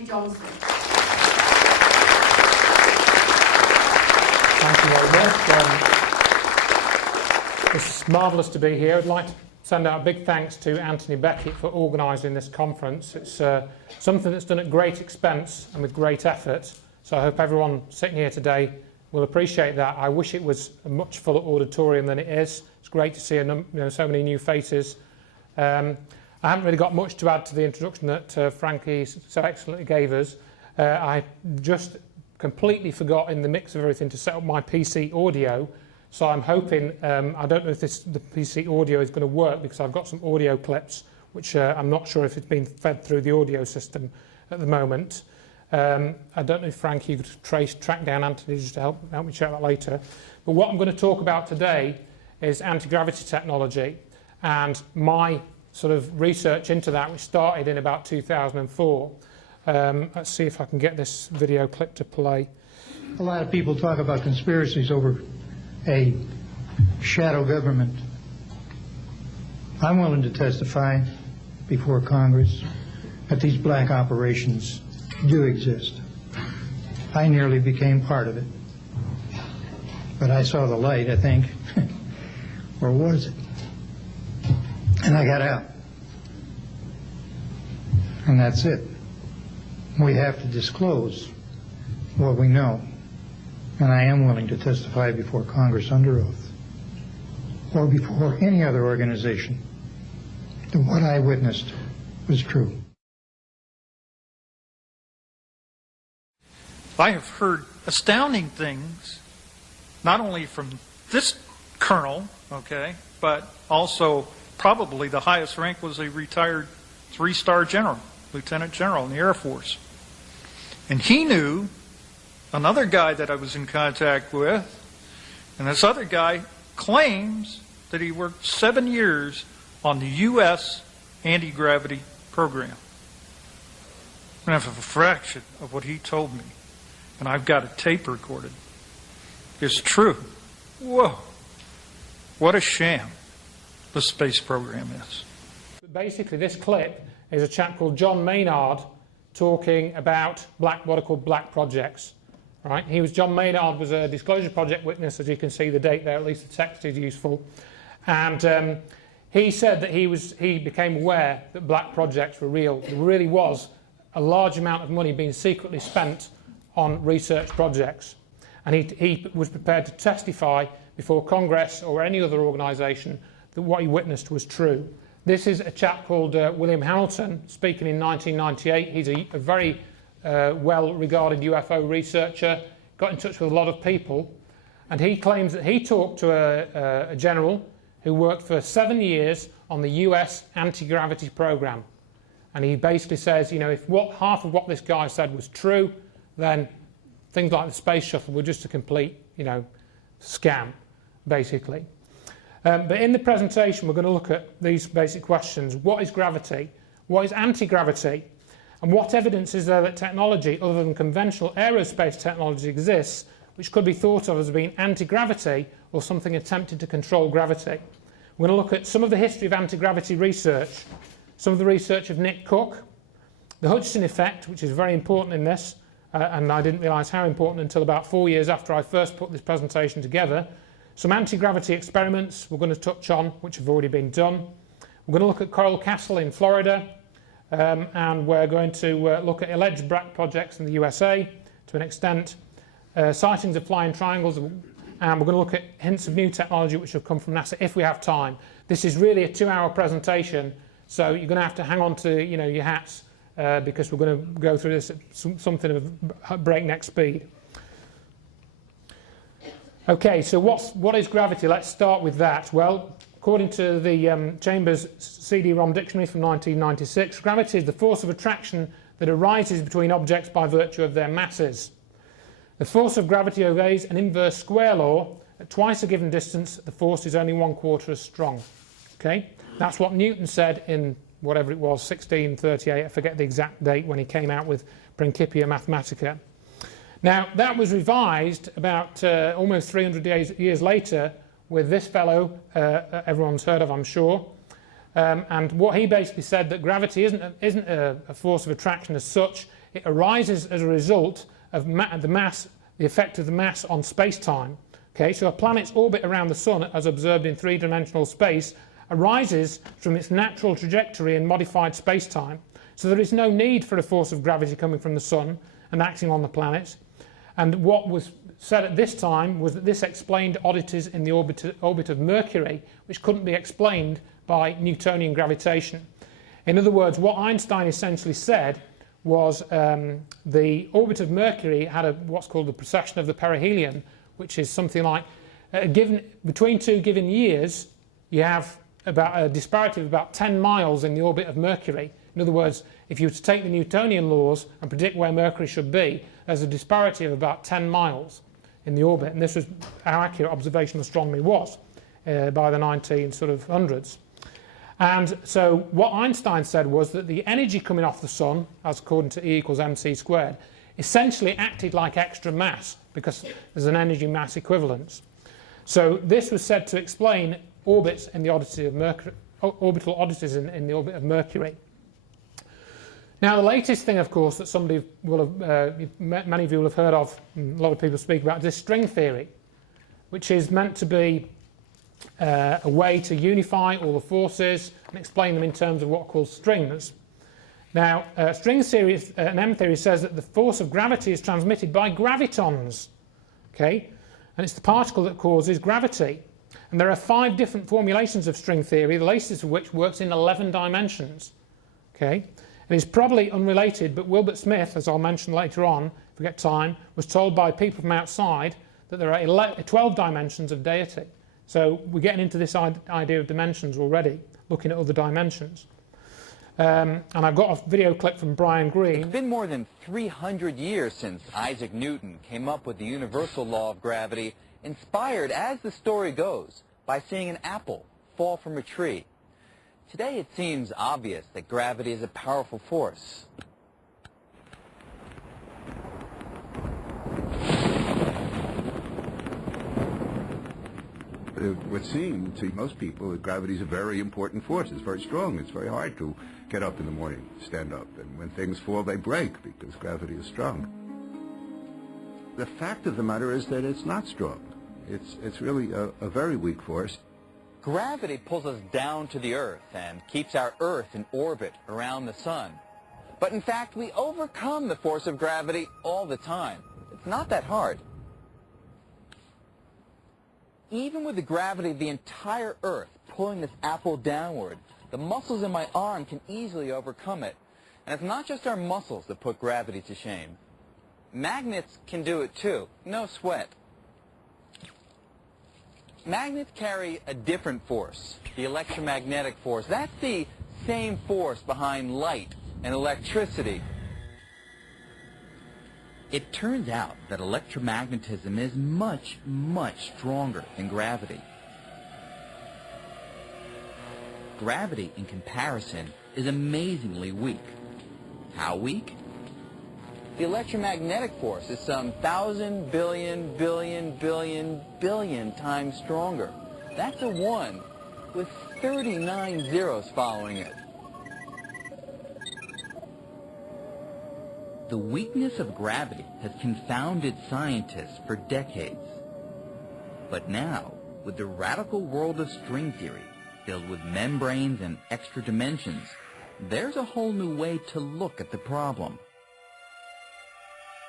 Andrew Johnson. Thank you very much. It's marvellous to be here. I'd like to send out a big thanks to Anthony Beckett for organising this conference. It's something that's done at great expense and with great effort, so I hope everyone sitting here today will appreciate that. I wish it was a much fuller auditorium than it is. It's great to see so many new faces. I haven't really got much to add to the introduction that Frankie so excellently gave us. I just completely forgot in the mix of everything to set up my PC audio, so I'm hoping, I don't know if the PC audio is going to work because I've got some audio clips which I'm not sure if it's been fed through the audio system at the moment. I don't know if Frankie could track down Anthony just to help me check that later. But what I'm going to talk about today is anti-gravity technology and my sort of research into that, which started in about 2004. Let's see if I can get this video clip to play. A lot of people talk about conspiracies over a shadow government. I'm willing to testify before Congress that these black operations do exist. I nearly became part of it. But I saw the light, I think. Or was it? And I got out. And that's it. We have to disclose what we know. And I am willing to testify before Congress under oath, or before any other organization, that what I witnessed was true. I have heard astounding things, not only from this colonel, okay, but also probably the highest rank was a retired 3-star general, lieutenant general in the Air Force. And he knew another guy that I was in contact with, and this other guy claims that he worked 7 years on the U.S. anti-gravity program. And I have a fraction of what he told me, and I've got it tape recorded. It's true. Whoa. What a sham the space program is. Basically, this clip is a chap called John Maynard talking about what are called black projects. Right? John Maynard was a Disclosure Project witness, as you can see the date there, at least the text is useful. And he said that he became aware that black projects were real. There really was a large amount of money being secretly spent on research projects. And he was prepared to testify before Congress or any other organisation that what he witnessed was true. This is a chap called William Hamilton, speaking in 1998. He's a very well-regarded UFO researcher, got in touch with a lot of people, and he claims that he talked to a general who worked for 7 years on the US anti-gravity program. And he basically says, if half of what this guy said was true, then things like the space shuttle were just a complete, scam, basically. But in the presentation, we're going to look at these basic questions. What is gravity? What is anti-gravity? And what evidence is there that technology other than conventional aerospace technology exists which could be thought of as being anti-gravity or something attempted to control gravity? We're going to look at some of the history of anti-gravity research, some of the research of Nick Cook, the Hutchison effect, which is very important in this, and I didn't realise how important until about 4 years after I first put this presentation together. Some anti-gravity experiments we're going to touch on, which have already been done. We're going to look at Coral Castle in Florida, and we're going to look at alleged black projects in the USA to an extent, sightings of flying triangles, and we're going to look at hints of new technology which have come from NASA if we have time. This is really a 2-hour presentation, so you're going to have to hang on to your hats because we're going to go through this at something of breakneck speed. Okay, so what is gravity? Let's start with that. Well, according to the Chambers CD-ROM dictionary from 1996, gravity is the force of attraction that arises between objects by virtue of their masses. The force of gravity obeys an inverse square law. At twice a given distance, the force is only 1/4 as strong. Okay, that's what Newton said in whatever it was, 1638. I forget the exact date when he came out with Principia Mathematica. Now, that was revised about almost 300 years later with this fellow, everyone's heard of, I'm sure. And what he basically said, that gravity isn't a force of attraction as such, it arises as a result of the effect of the mass on space-time. Okay, so a planet's orbit around the Sun, as observed in three-dimensional space, arises from its natural trajectory in modified space-time. So there is no need for a force of gravity coming from the Sun and acting on the planets. And what was said at this time was that this explained oddities in the orbit of Mercury, which couldn't be explained by Newtonian gravitation. In other words, what Einstein essentially said was the orbit of Mercury had what's called the precession of the perihelion, which is something like, between two given years, you have about a disparity of about 10 miles in the orbit of Mercury. In other words, if you were to take the Newtonian laws and predict where Mercury should be, there's a disparity of about 10 miles in the orbit, and this was how accurate observational astronomy was by the 1900s. And so what Einstein said was that the energy coming off the Sun, as according to E equals mc squared, essentially acted like extra mass because there's an energy mass equivalence. So this was said to explain orbits in the oddity of Mercury, orbital oddities in the orbit of Mercury. Now, the latest thing, of course, that somebody will have, many of you will have heard of, and a lot of people speak about, is this string theory, which is meant to be a way to unify all the forces and explain them in terms of what are called strings. Now, string theory, an M theory, says that the force of gravity is transmitted by gravitons, okay? And it's the particle that causes gravity. And there are 5 different formulations of string theory, the latest of which works in 11 dimensions, okay? It is probably unrelated, but Wilbert Smith, as I'll mention later on, if we get time, was told by people from outside that there are 12 dimensions of deity. So we're getting into this idea of dimensions already, looking at other dimensions. And I've got a video clip from Brian Greene. It's been more than 300 years since Isaac Newton came up with the universal law of gravity, inspired, as the story goes, by seeing an apple fall from a tree. Today it seems obvious that gravity is a powerful force. It would seem to most people that gravity is a very important force. It's very strong. It's very hard to get up in the morning, stand up, and when things fall, they break because gravity is strong. The fact of the matter is that it's not strong. It's really a very weak force. Gravity pulls us down to the Earth and keeps our Earth in orbit around the Sun. But in fact, we overcome the force of gravity all the time. It's not that hard. Even with the gravity of the entire Earth pulling this apple downward, the muscles in my arm can easily overcome it. And it's not just our muscles that put gravity to shame. Magnets can do it too. No sweat. Magnets carry a different force, the electromagnetic force. That's the same force behind light and electricity. It turns out that electromagnetism is much, much stronger than gravity. Gravity, in comparison, is amazingly weak. How weak? The electromagnetic force is some 1,000 billion, billion, billion, billion times stronger. That's a 1 with 39 zeros following it. The weakness of gravity has confounded scientists for decades. But now, with the radical world of string theory, filled with membranes and extra dimensions, there's a whole new way to look at the problem.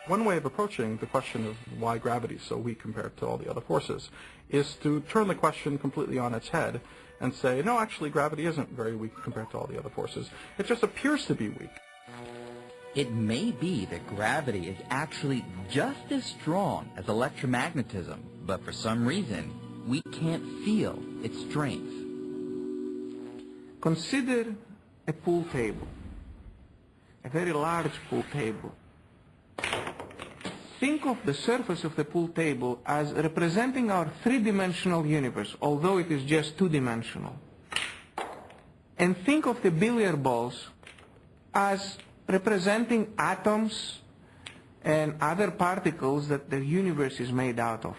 One way of approaching the question of why gravity is so weak compared to all the other forces is to turn the question completely on its head and say, no, actually gravity isn't very weak compared to all the other forces. It just appears to be weak. It may be that gravity is actually just as strong as electromagnetism, but for some reason, we can't feel its strength. Consider a pool table, a very large pool table. Think of the surface of the pool table as representing our three-dimensional universe, although it is just two-dimensional. And think of the billiard balls as representing atoms and other particles that the universe is made out of.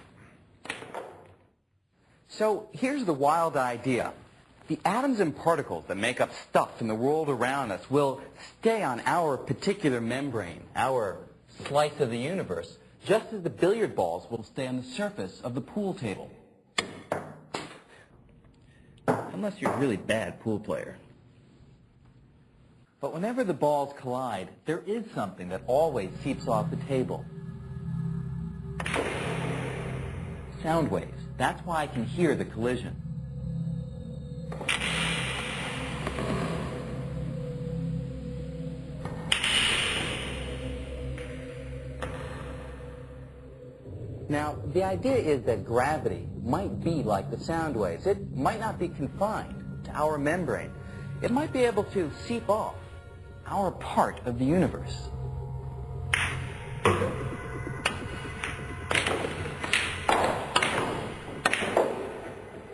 So here's the wild idea. the atoms and particles that make up stuff in the world around us will stay on our particular membrane, our slice of the universe, just as the billiard balls will stay on the surface of the pool table. Unless you're a really bad pool player. But whenever the balls collide, there is something that always seeps off the table. Sound waves. That's why I can hear the collision. Now, the idea is that gravity might be like the sound waves. It might not be confined to our membrane. It might be able to seep off our part of the universe.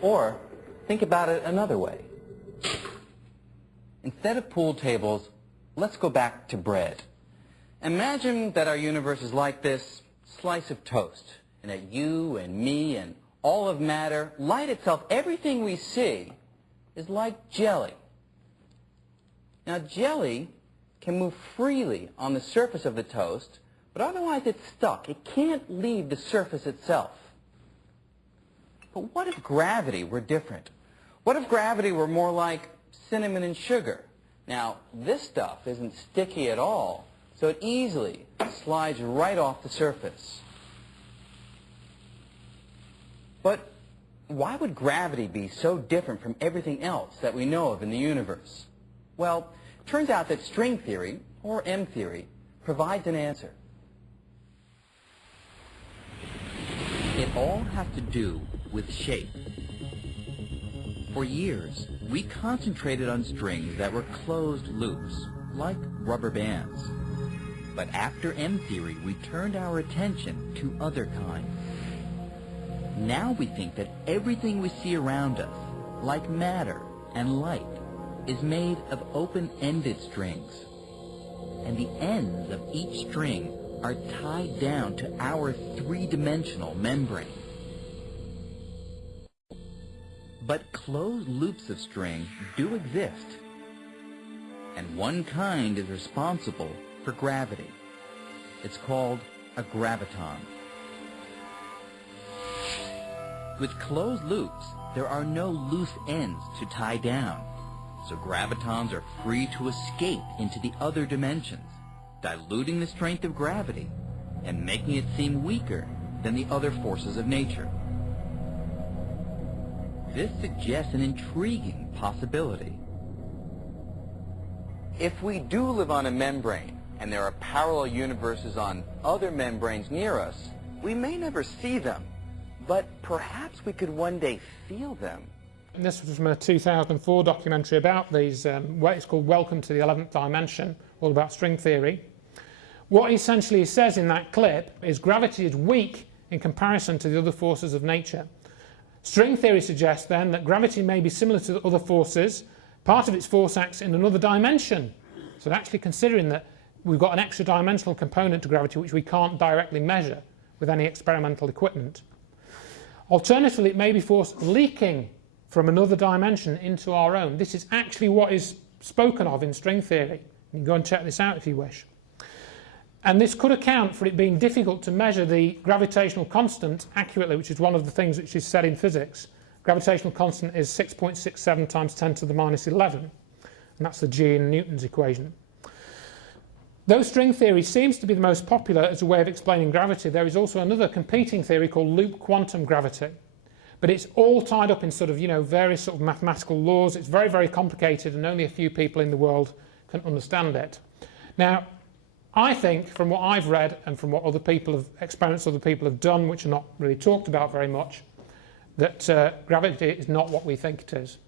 Or, think about it another way. Instead of pool tables, let's go back to bread. Imagine that our universe is like this slice of toast, and that you and me and all of matter, light itself, everything we see is like jelly. Now, jelly can move freely on the surface of the toast, but otherwise it's stuck. It can't leave the surface itself. But what if gravity were different? What if gravity were more like cinnamon and sugar? Now, this stuff isn't sticky at all, so it easily slides right off the surface. But why would gravity be so different from everything else that we know of in the universe? Well, it turns out that string theory, or M theory, provides an answer. It all has to do with shape. For years, we concentrated on strings that were closed loops, like rubber bands. But after M theory, we turned our attention to other kinds. Now we think that everything we see around us, like matter and light, is made of open-ended strings. And the ends of each string are tied down to our three-dimensional membrane. But closed loops of string do exist. And one kind is responsible for gravity. It's called a graviton. With closed loops, there are no loose ends to tie down, so gravitons are free to escape into the other dimensions, diluting the strength of gravity and making it seem weaker than the other forces of nature. This suggests an intriguing possibility. If we do live on a membrane, and there are parallel universes on other membranes near us, we may never see them. But perhaps we could one day feel them. And this was from a 2004 documentary about these, it's called Welcome to the 11th Dimension, all about string theory. What essentially he says in that clip is gravity is weak in comparison to the other forces of nature. String theory suggests then that gravity may be similar to the other forces, part of its force acts in another dimension. So actually considering that we've got an extra dimensional component to gravity which we can't directly measure with any experimental equipment. Alternatively, it may be force leaking from another dimension into our own. This is actually what is spoken of in string theory. You can go and check this out if you wish. And this could account for it being difficult to measure the gravitational constant accurately, which is one of the things which is said in physics. Gravitational constant is 6.67 times 10 to the minus 11, and that's the G in Newton's equation. Though string theory seems to be the most popular as a way of explaining gravity, there is also another competing theory called loop quantum gravity. But it's all tied up in sort of, various sort of mathematical laws. It's very, very complicated, and only a few people in the world can understand it. Now, I think, from what I've read and from what experiments other people have done, which are not really talked about very much, that gravity is not what we think it is.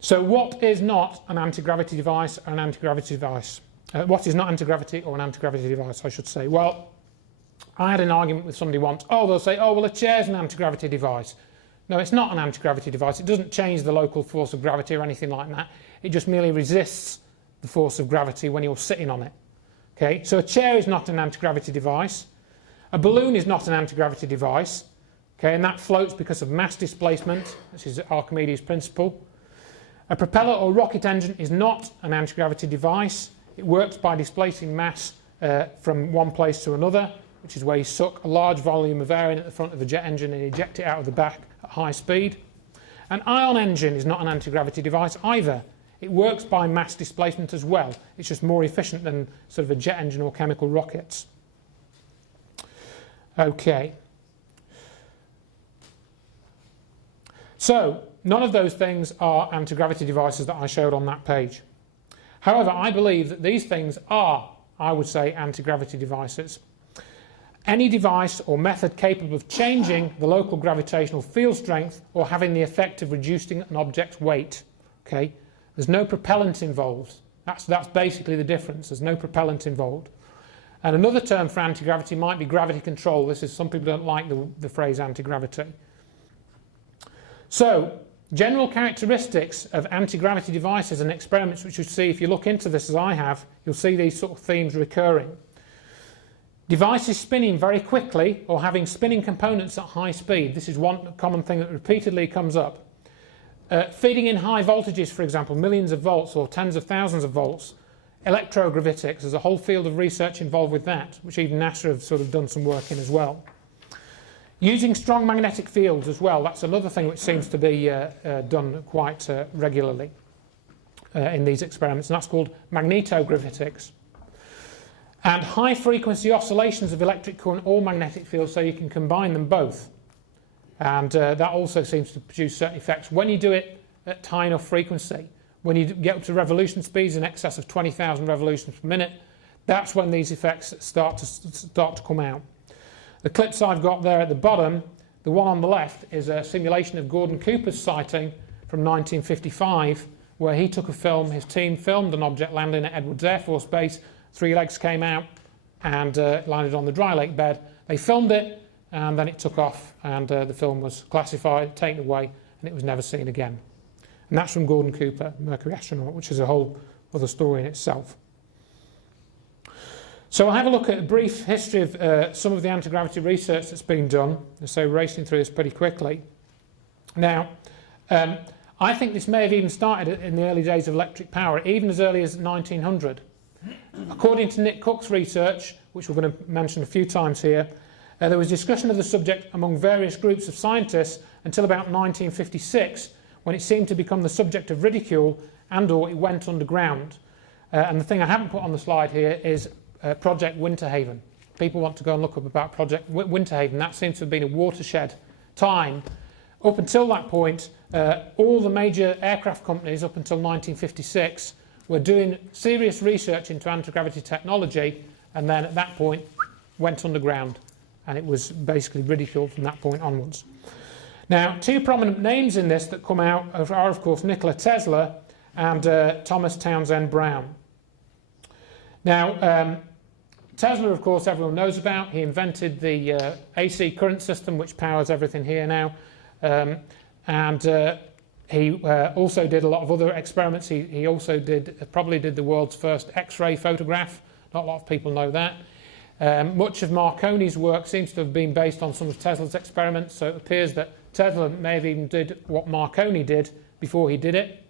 So what is not an anti-gravity device or an anti-gravity device? What is not anti-gravity or an anti-gravity device, I should say? Well, I had an argument with somebody once. They'll say, well, a chair's an anti-gravity device. No, it's not an anti-gravity device. It doesn't change the local force of gravity or anything like that. It just merely resists the force of gravity when you're sitting on it. Okay, so a chair is not an anti-gravity device. A balloon is not an anti-gravity device. Okay, and that floats because of mass displacement, which is Archimedes' principle. A propeller or rocket engine is not an anti-gravity device. It works by displacing mass from one place to another, which is where you suck a large volume of air in at the front of the jet engine and eject it out of the back at high speed. An ion engine is not an anti-gravity device either. It works by mass displacement as well. It's just more efficient than sort of a jet engine or chemical rockets. Okay. So, none of those things are anti-gravity devices that I showed on that page. However, I believe that these things are, I would say, anti-gravity devices. Any device or method capable of changing the local gravitational field strength or having the effect of reducing an object's weight. Okay? There's no propellant involved. That's basically the difference. There's no propellant involved. And another term for anti-gravity might be gravity control. This is, some people don't like the phrase anti-gravity. So, general characteristics of anti-gravity devices and experiments, which you see if you look into this as I have, you'll see these sort of themes recurring. Devices spinning very quickly or having spinning components at high speed. This is one common thing that repeatedly comes up. Feeding in high voltages, for example, millions of volts or tens of thousands of volts. Electrogravitics, there's a whole field of research involved with that, which even NASA have sort of done some work in as well. Using strong magnetic fields as well, that's another thing which seems to be done quite regularly in these experiments, and that's called magnetogravitics. And high-frequency oscillations of electric current or magnetic fields, so you can combine them both. And that also seems to produce certain effects when you do it at high enough frequency. When you get up to revolution speeds in excess of 20,000 revolutions per minute, that's when these effects start to come out. The clips I've got there at the bottom, the one on the left is a simulation of Gordon Cooper's sighting from 1955, where he took a film, his team filmed an object landing at Edwards Air Force Base. 3 legs came out and landed on the dry lake bed. They filmed it, and then it took off, and the film was classified, taken away, and it was never seen again. And that's from Gordon Cooper, Mercury astronaut, which is a whole other story in itself. So I'll have a look at a brief history of some of the anti-gravity research that's been done. So racing through this pretty quickly. Now, I think this may have even started in the early days of electric power, even as early as 1900. According to Nick Cook's research, which we're going to mention a few times here, there was discussion of the subject among various groups of scientists until about 1956, when it seemed to become the subject of ridicule and/or it went underground. And the thing I haven't put on the slide here is Project Winterhaven. People want to go and look up about Project Winterhaven. That seems to have been a watershed time. Up until that point, all the major aircraft companies up until 1956 were doing serious research into anti-gravity technology, and then at that point went underground, and it was basically ridiculed from that point onwards. Now, 2 prominent names in this that come out are, of course, Nikola Tesla and Thomas Townsend Brown. Now, Tesla, of course, everyone knows about. He invented the AC current system, which powers everything here now. He also did a lot of other experiments. He also probably did the world's first X-ray photograph. Not a lot of people know that. Much of Marconi's work seems to have been based on some of Tesla's experiments, so it appears that Tesla may have even did what Marconi did before he did it.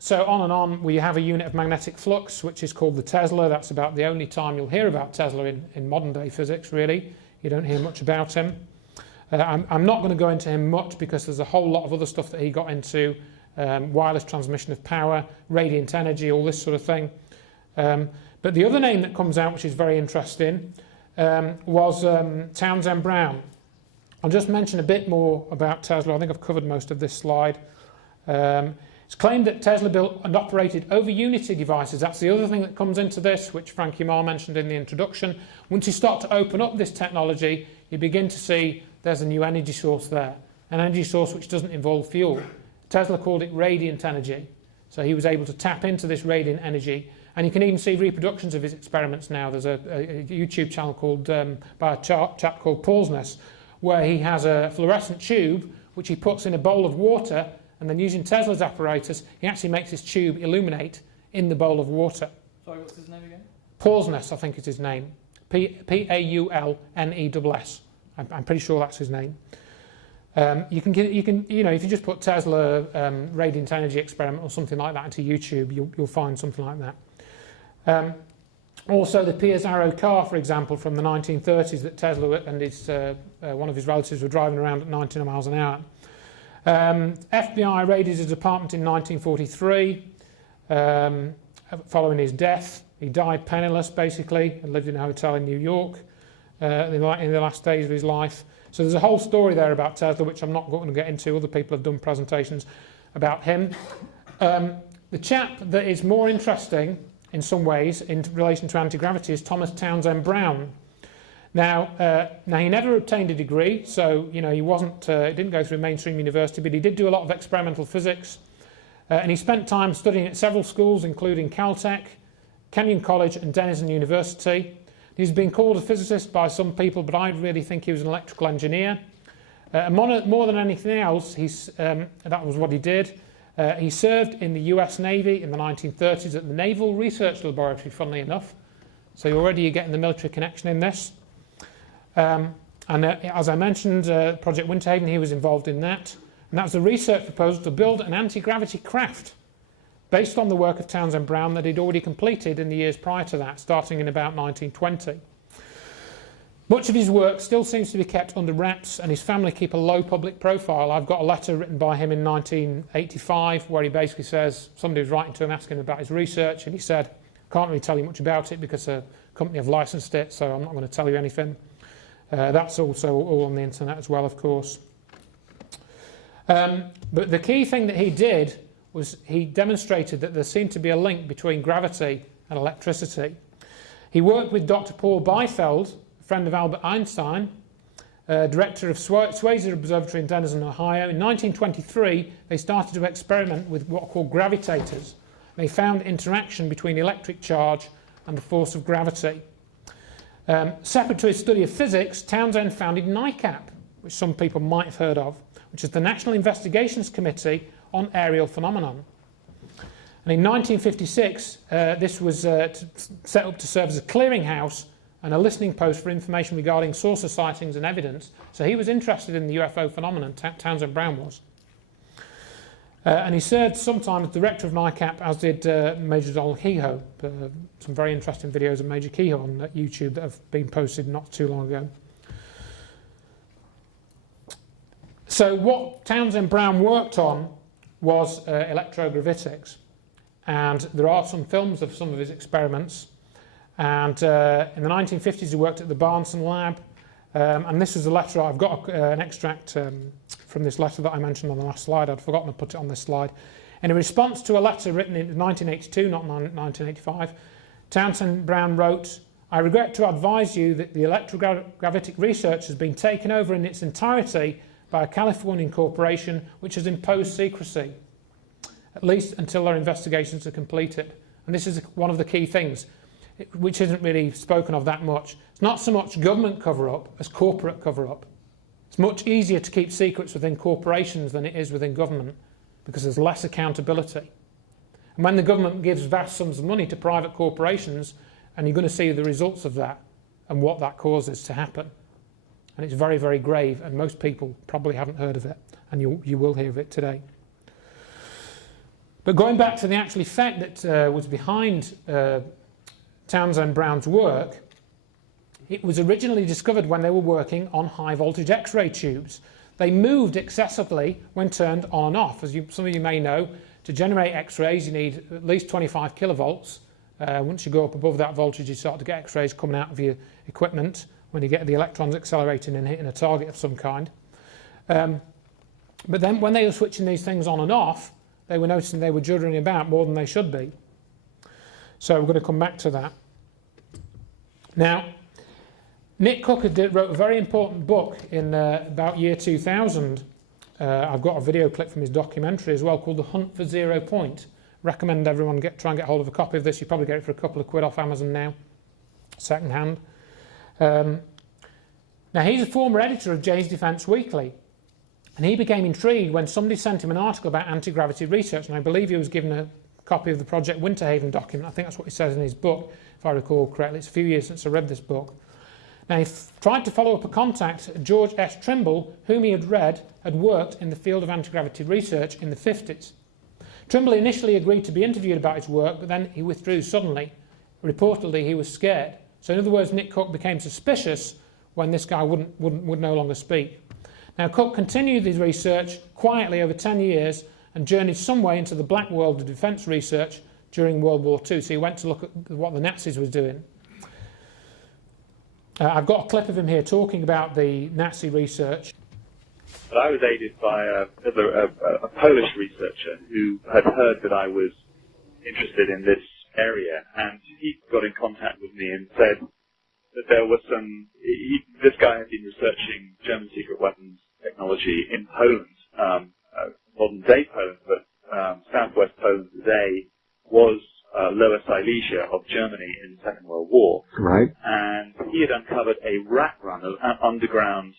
So on and on, we have a unit of magnetic flux, which is called the Tesla. That's about the only time you'll hear about Tesla in modern-day physics, really. You don't hear much about him. I'm not going to go into him much because there's a whole lot of other stuff that he got into, wireless transmission of power, radiant energy, all this sort of thing. But the other name that comes out, which is very interesting, was Townsend Brown. I'll just mention a bit more about Tesla. I think I've covered most of this slide. It's claimed that Tesla built and operated over Unity devices. That's the other thing that comes into this, which Frankie Marr mentioned in the introduction. Once you start to open up this technology, you begin to see there's a new energy source there, an energy source which doesn't involve fuel. Tesla called it radiant energy. So he was able to tap into this radiant energy, and you can even see reproductions of his experiments now. There's a YouTube channel called by a chap called Paulsness, where he has a fluorescent tube which he puts in a bowl of water, and then using Tesla's apparatus, he actually makes his tube illuminate in the bowl of water. Sorry, what's his name again? Paulsness, I think is his name. Paulness. I'm pretty sure that's his name. You can, if you just put Tesla radiant energy experiment or something like that into YouTube, you'll find something like that. Also, the Piers Arrow car, for example, from the 1930s that Tesla and one of his relatives were driving around at 90 miles an hour. FBI raided his apartment in 1943 following his death. He died penniless, basically, and lived in a hotel in New York in the last days of his life. So there's a whole story there about Tesla, which I'm not going to get into. Other people have done presentations about him. The chap that is more interesting in some ways in relation to anti-gravity is Thomas Townsend Brown. Now he never obtained a degree, so he didn't go through mainstream university, but he did do a lot of experimental physics, and he spent time studying at several schools, including Caltech, Kenyon College, and Denison University. He's been called a physicist by some people, but I really think he was an electrical engineer. More than anything else, that was what he did. He served in the US Navy in the 1930s at the Naval Research Laboratory, funnily enough. So already you're getting the military connection in this. As I mentioned, Project Winterhaven, he was involved in that. And that was a research proposal to build an anti-gravity craft based on the work of Townsend Brown that he'd already completed in the years prior to that, starting in about 1920. Much of his work still seems to be kept under wraps, and his family keep a low public profile. I've got a letter written by him in 1985 where he basically says, somebody was writing to him asking about his research, and he said, can't really tell you much about it because a company have licensed it, so I'm not going to tell you anything. That's also all on the internet as well, of course. But the key thing that he did was he demonstrated that there seemed to be a link between gravity and electricity. He worked with Dr. Paul Biefeld, a friend of Albert Einstein, director of Swayze Observatory in Denison, Ohio. In 1923, they started to experiment with what are called gravitators. They found interaction between electric charge and the force of gravity. Separate to his study of physics, Townsend founded NICAP, which some people might have heard of, which is the National Investigations Committee on Aerial Phenomenon. And in 1956, this was set up to serve as a clearinghouse and a listening post for information regarding saucer sightings and evidence. So he was interested in the UFO phenomenon, Townsend Brown was. And he served sometime as director of NICAP, as did Major Donald Kehoe. Some very interesting videos of Major Kehoe on YouTube that have been posted not too long ago. So what Townsend Brown worked on was electrogravitics. And there are some films of some of his experiments. And in the 1950s, he worked at the Barnson Lab. And this is a letter. I've got an extract from this letter that I mentioned on the last slide. I'd forgotten to put it on this slide. In a response to a letter written in 1982, not 1985, Townsend Brown wrote, "I regret to advise you that the electrogravitic research has been taken over in its entirety by a Californian corporation which has imposed secrecy, at least until their investigations are completed." And this is one of the key things, which isn't really spoken of that much. It's not so much government cover-up as corporate cover-up. It's much easier to keep secrets within corporations than it is within government because there's less accountability. And when the government gives vast sums of money to private corporations, and you're going to see the results of that and what that causes to happen. And it's very, very grave, and most people probably haven't heard of it, and you will hear of it today. But going back to the actual effect that was behind Townsend Brown's work, it was originally discovered when they were working on high voltage X-ray tubes. They moved excessively when turned on and off. As some of you may know, to generate X-rays you need at least 25 kilovolts. Once you go up above that voltage you start to get X-rays coming out of your equipment when you get the electrons accelerating and hitting a target of some kind. But then when they were switching these things on and off, they were noticing they were juddering about more than they should be. So we're going to come back to that. Now, Nick Cook wrote a very important book in about year 2000. I've got a video clip from his documentary as well called The Hunt for Zero Point. Recommend everyone try and get hold of a copy of this. You probably get it for a couple of quid off Amazon now, second hand. Now, he's a former editor of Jay's Defence Weekly, and he became intrigued when somebody sent him an article about anti-gravity research, and I believe he was given a copy of the Project Winterhaven document. I think that's what he says in his book, if I recall correctly. It's a few years since I read this book. Now, he tried to follow up a contact, George S. Trimble, whom he had read had worked in the field of anti-gravity research in the 50s. Trimble initially agreed to be interviewed about his work, but then he withdrew suddenly. Reportedly, he was scared. So in other words, Nick Cook became suspicious when this guy would no longer speak. Now, Cook continued his research quietly over 10 years and journeyed some way into the black world of defence research during World War II. So he went to look at what the Nazis was doing. I've got a clip of him here talking about the Nazi research. But I was aided by a Polish researcher who had heard that I was interested in this area, and he got in contact with me and said that there was this guy had been researching German secret weapons technology in Poland, modern-day Poland, but southwest Poland today was Lower Silesia of Germany in the Second World War. Right. And he had uncovered a rat run of underground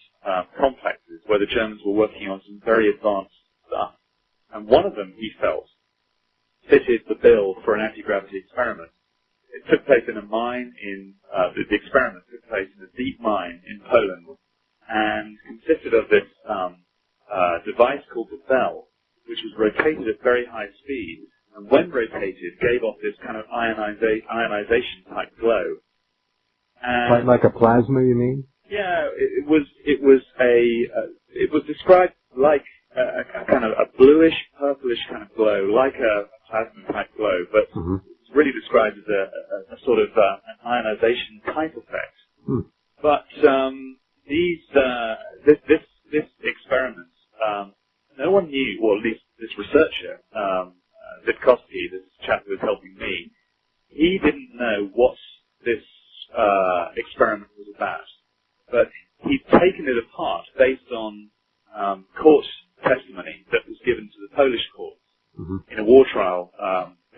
complexes where the Germans were working on some very advanced stuff. And one of them, he felt, fitted the bill for an anti-gravity experiment. It took place in a mine the experiment took place in a deep mine in Poland and consisted of this device called the bell, which was rotated at very high speed, and when rotated, gave off this kind of ionization-type glow. And like a plasma, you mean? Yeah, it was described like a kind of a bluish, purplish kind of glow, like a plasma-type glow, but it's really described as a sort of an ionization-type effect. But this experiment, no one knew, or at least this researcher, Witkowski, this chap who was helping me, he didn't know what this experiment was about. But he'd taken it apart based on court testimony that was given to the Polish courts in a war trial,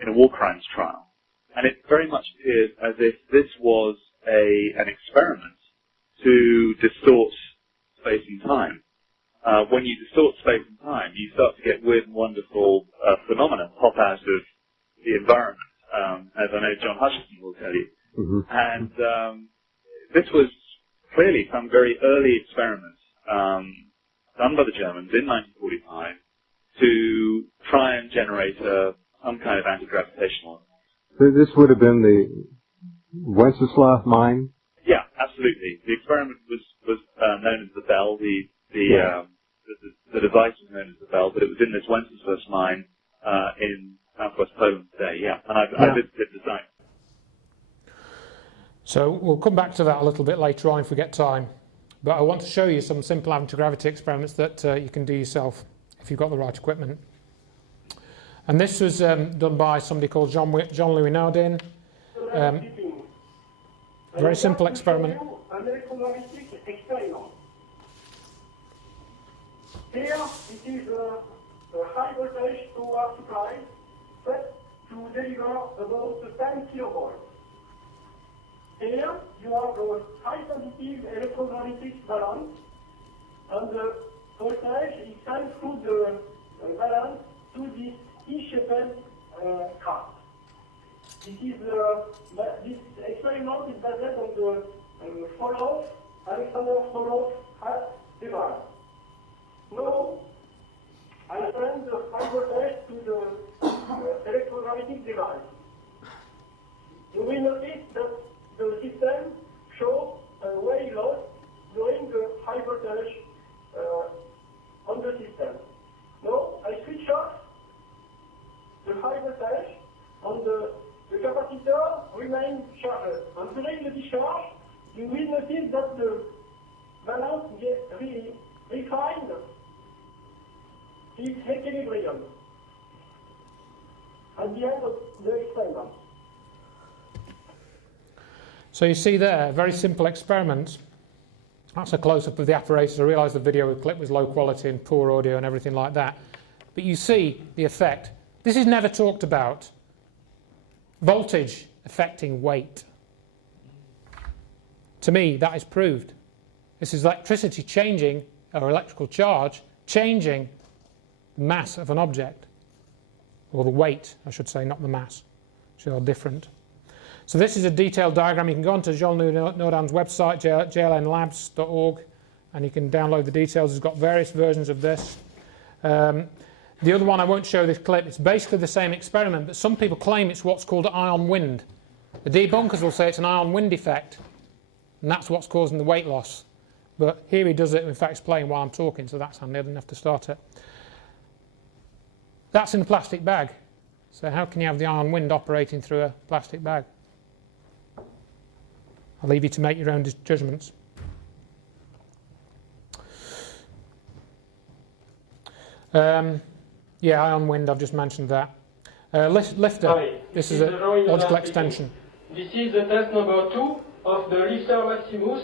in a war crimes trial. And it very much appeared as if this was an experiment to distort space and time. When you distort space and time, you start to get weird and wonderful phenomena pop out of the environment, as I know John Hutchison will tell you. And this was clearly some very early experiments done by the Germans in 1945 to try and generate some kind of anti-gravitational. So this would have been the Wenceslaw mine? Yeah, absolutely. The experiment was known as the Bell. The device was known as the Bell, but it was in this Wenceslaw mine in southwest Poland today. Yeah, and I visited the site. So we'll come back to that a little bit later on if we get time. But I want to show you some simple anti-gravity experiments that you can do yourself if you've got the right equipment. And this was done by somebody called John Louis Naudin. Very simple experiment. Here it is a high voltage power supply set to deliver about 10 kilovolts. Here you have a high sensitive electromagnetic balance, and the voltage is sent through the balance to this T-shaped craft. This experiment is based on the Alexander Solov's device. Now, I send the high voltage to the electromagnetic device. You will notice that the system shows a wave loss during the high voltage on the system. Now, I switch off the high voltage and the capacitor remains charged. And during the discharge, you will notice that the balance gets refined. It's equilibrium at the end of the experiment. So you see there, very simple experiment. That's a close-up of the apparatus. I realise the video clip was low quality and poor audio and everything like that. But you see the effect. This is never talked about. Voltage affecting weight. To me, that is proved. This is electricity changing, or electrical charge, changing the mass of an object. Or the weight, I should say, not the mass. Which are different. So this is a detailed diagram. You can go onto Jean Naudin's website, jlnlabs.org, and you can download the details. It's got various versions of this. The other one, I won't show this clip. It's basically the same experiment, but some people claim it's what's called ion wind. The debunkers will say it's an ion wind effect, and that's what's causing the weight loss. But here he does it, in fact, explain while I'm talking, so that's handy. I didn't have to start it. That's in a plastic bag. So how can you have the ion wind operating through a plastic bag? I'll leave you to make your own judgments. Yeah, ion wind, I've just mentioned that. Lifter, Sorry, this is a logical extension. This is the test number 2 of the Lifter Maximus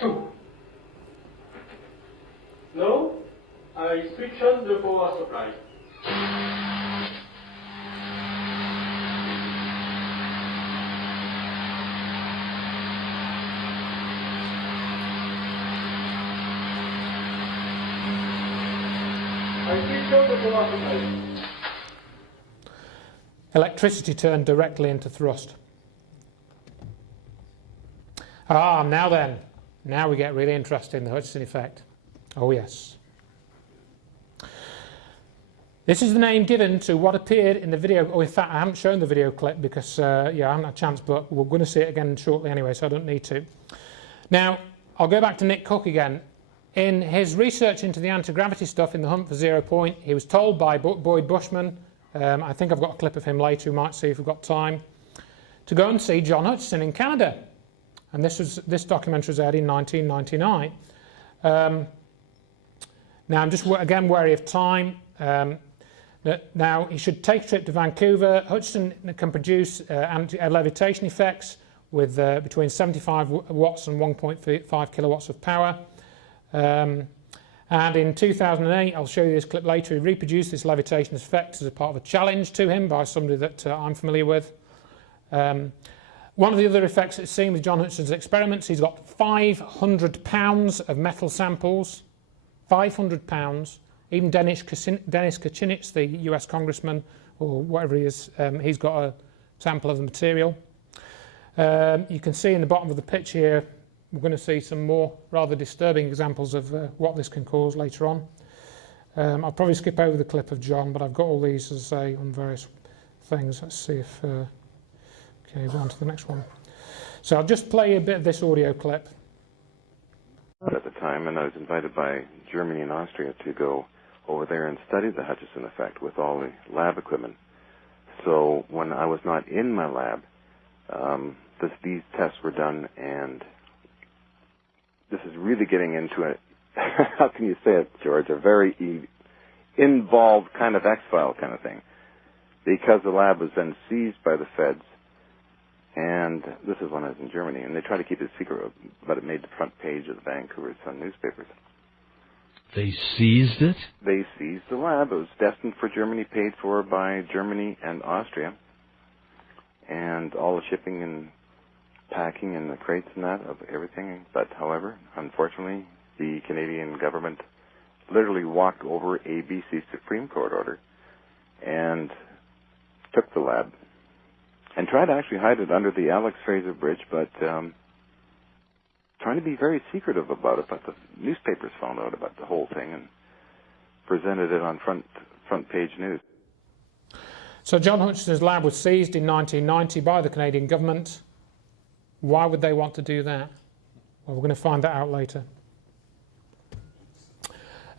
2. Now, I switch on the power supply. Electricity turned directly into thrust. Ah, now then. Now we get really interested in the Hutchison effect. Oh, yes. This is the name given to what appeared in the video. Oh, in fact, I haven't shown the video clip because, yeah, I haven't had a chance, but we're going to see it again shortly anyway, so I don't need to. Now, I'll go back to Nick Cook again. In his research into the anti-gravity stuff in the hunt for 0 point, he was told by Boyd Bushman, I think I've got a clip of him later, we might see if we've got time, to go and see John Hutchison in Canada. And this documentary was aired in 1999. Now I'm just again wary of time. Now he should take a trip to Vancouver. Hutchison can produce levitation effects with between 75 watts and 1.5 kilowatts of power. And in 2008, I'll show you this clip later, he reproduced this levitation effect as a part of a challenge to him by somebody that I'm familiar with. One of the other effects that's seen with John Hutchison's experiments, he's got 500 pounds of metal samples, 500 pounds. Even Dennis Kucinich, the US congressman, or whatever he is, he's got a sample of the material. You can see in the bottom of the pitch here, we're going to see some more rather disturbing examples of what this can cause later on. I'll probably skip over the clip of John, but I've got all these, as I say, on various things. Let's see if... okay, we're on to the next one. So I'll just play a bit of this audio clip. At the time, and I was invited by Germany and Austria to go over there and study the Hutchison effect with all the lab equipment. So when I was not in my lab, these tests were done, and this is really getting into it. How can you say it, George? A very involved kind of X-File kind of thing, because the lab was then seized by the feds. And this is when I was in Germany, and they tried to keep it secret, but it made the front page of the Vancouver Sun newspapers. They seized it? They seized the lab. It was destined for Germany, paid for by Germany and Austria. And all the shipping and packing and the crates and that of everything. But, however, unfortunately, the Canadian government literally walked over a BC Supreme Court order and took the lab and tried to actually hide it under the Alex Fraser Bridge, but trying to be very secretive about it. But the newspapers found out about the whole thing and presented it on front page news. So John Hutchison's lab was seized in 1990 by the Canadian government. Why would they want to do that? Well, we're going to find that out later.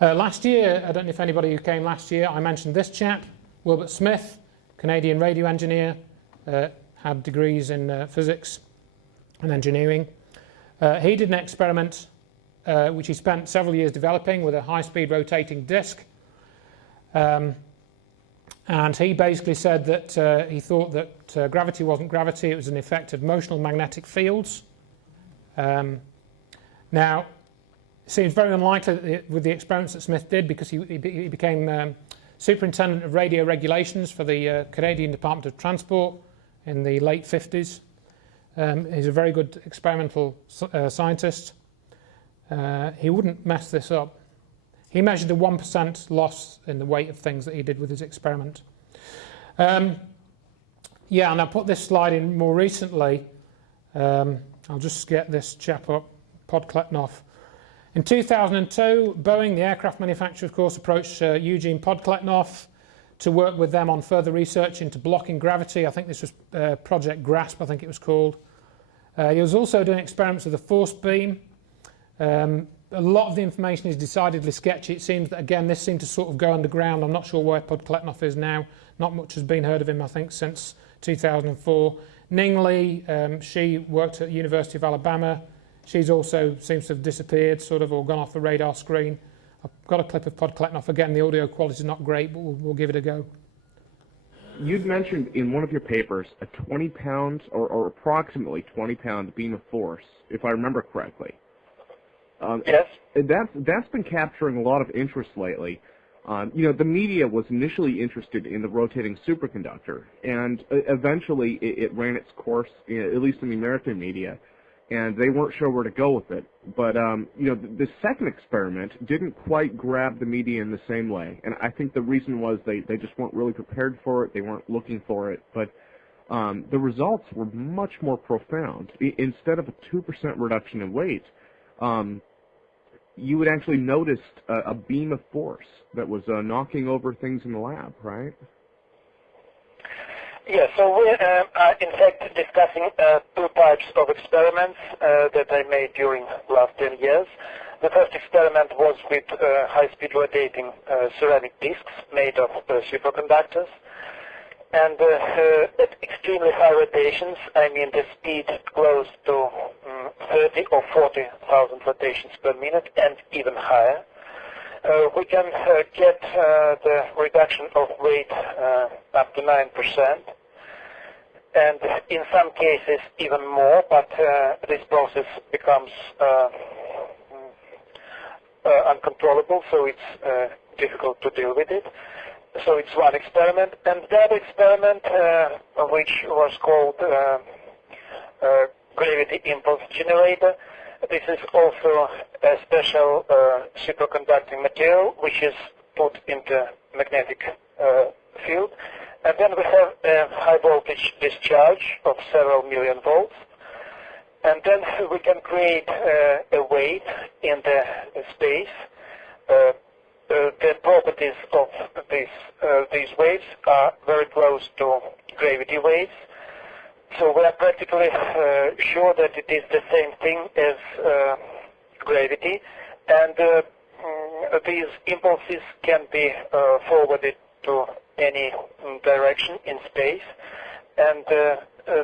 Last year, I don't know if anybody who came last year, I mentioned this chap, Wilbert Smith, Canadian radio engineer, had degrees in physics and engineering. He did an experiment which he spent several years developing with a high-speed rotating disc. And he basically said that he thought that gravity wasn't gravity, it was an effect of motional magnetic fields. Now, it seems very unlikely that with the experiments that Smith did, because he became superintendent of radio regulations for the Canadian Department of Transport in the late 50s. He's a very good experimental scientist. He wouldn't mess this up. He measured a 1% loss in the weight of things that he did with his experiment. Yeah, and I put this slide in more recently. I'll just get this chap up, Podkletnov. In 2002, Boeing, the aircraft manufacturer, of course, approached Eugene Podkletnov to work with them on further research into blocking gravity. I think this was Project GRASP, I think it was called. He was also doing experiments with a force beam. A lot of the information is decidedly sketchy. It seems that, again, this seemed to sort of go underground. I'm not sure where Podkletnov is now. Not much has been heard of him, I think, since 2004. Ning Lee, she worked at the University of Alabama. She's also seems to have disappeared, sort of, or gone off the radar screen. I've got a clip of Podkletnov. Again, the audio quality is not great, but we'll give it a go. You'd mentioned in one of your papers a 20-pound or approximately 20-pound beam of force, if I remember correctly. Yes. That's been capturing a lot of interest lately. You know, the media was initially interested in the rotating superconductor, and eventually it ran its course, at least in the American media, and they weren't sure where to go with it. But, you know, the second experiment didn't quite grab the media in the same way, and I think the reason was they just weren't really prepared for it, they weren't looking for it, but the results were much more profound. Instead of a 2% reduction in weight, you would actually notice a beam of force that was knocking over things in the lab, right? Yes, so we are in fact discussing two types of experiments that I made during the last 10 years. The first experiment was with high-speed rotating ceramic discs made of superconductors. And at extremely high rotations, I mean the speed close to 30 or 40,000 rotations per minute and even higher, we can get the reduction of weight up to 9%, and in some cases even more, but this process becomes uncontrollable, so it's difficult to deal with it. So it's one experiment, and the other experiment, which was called gravity impulse generator. This is also a special superconducting material which is put into magnetic field, and then we have a high voltage discharge of several million volts, and then we can create a wave in the space. The properties of these waves are very close to gravity waves, so we are practically sure that it is the same thing as gravity, and these impulses can be forwarded to any direction in space, and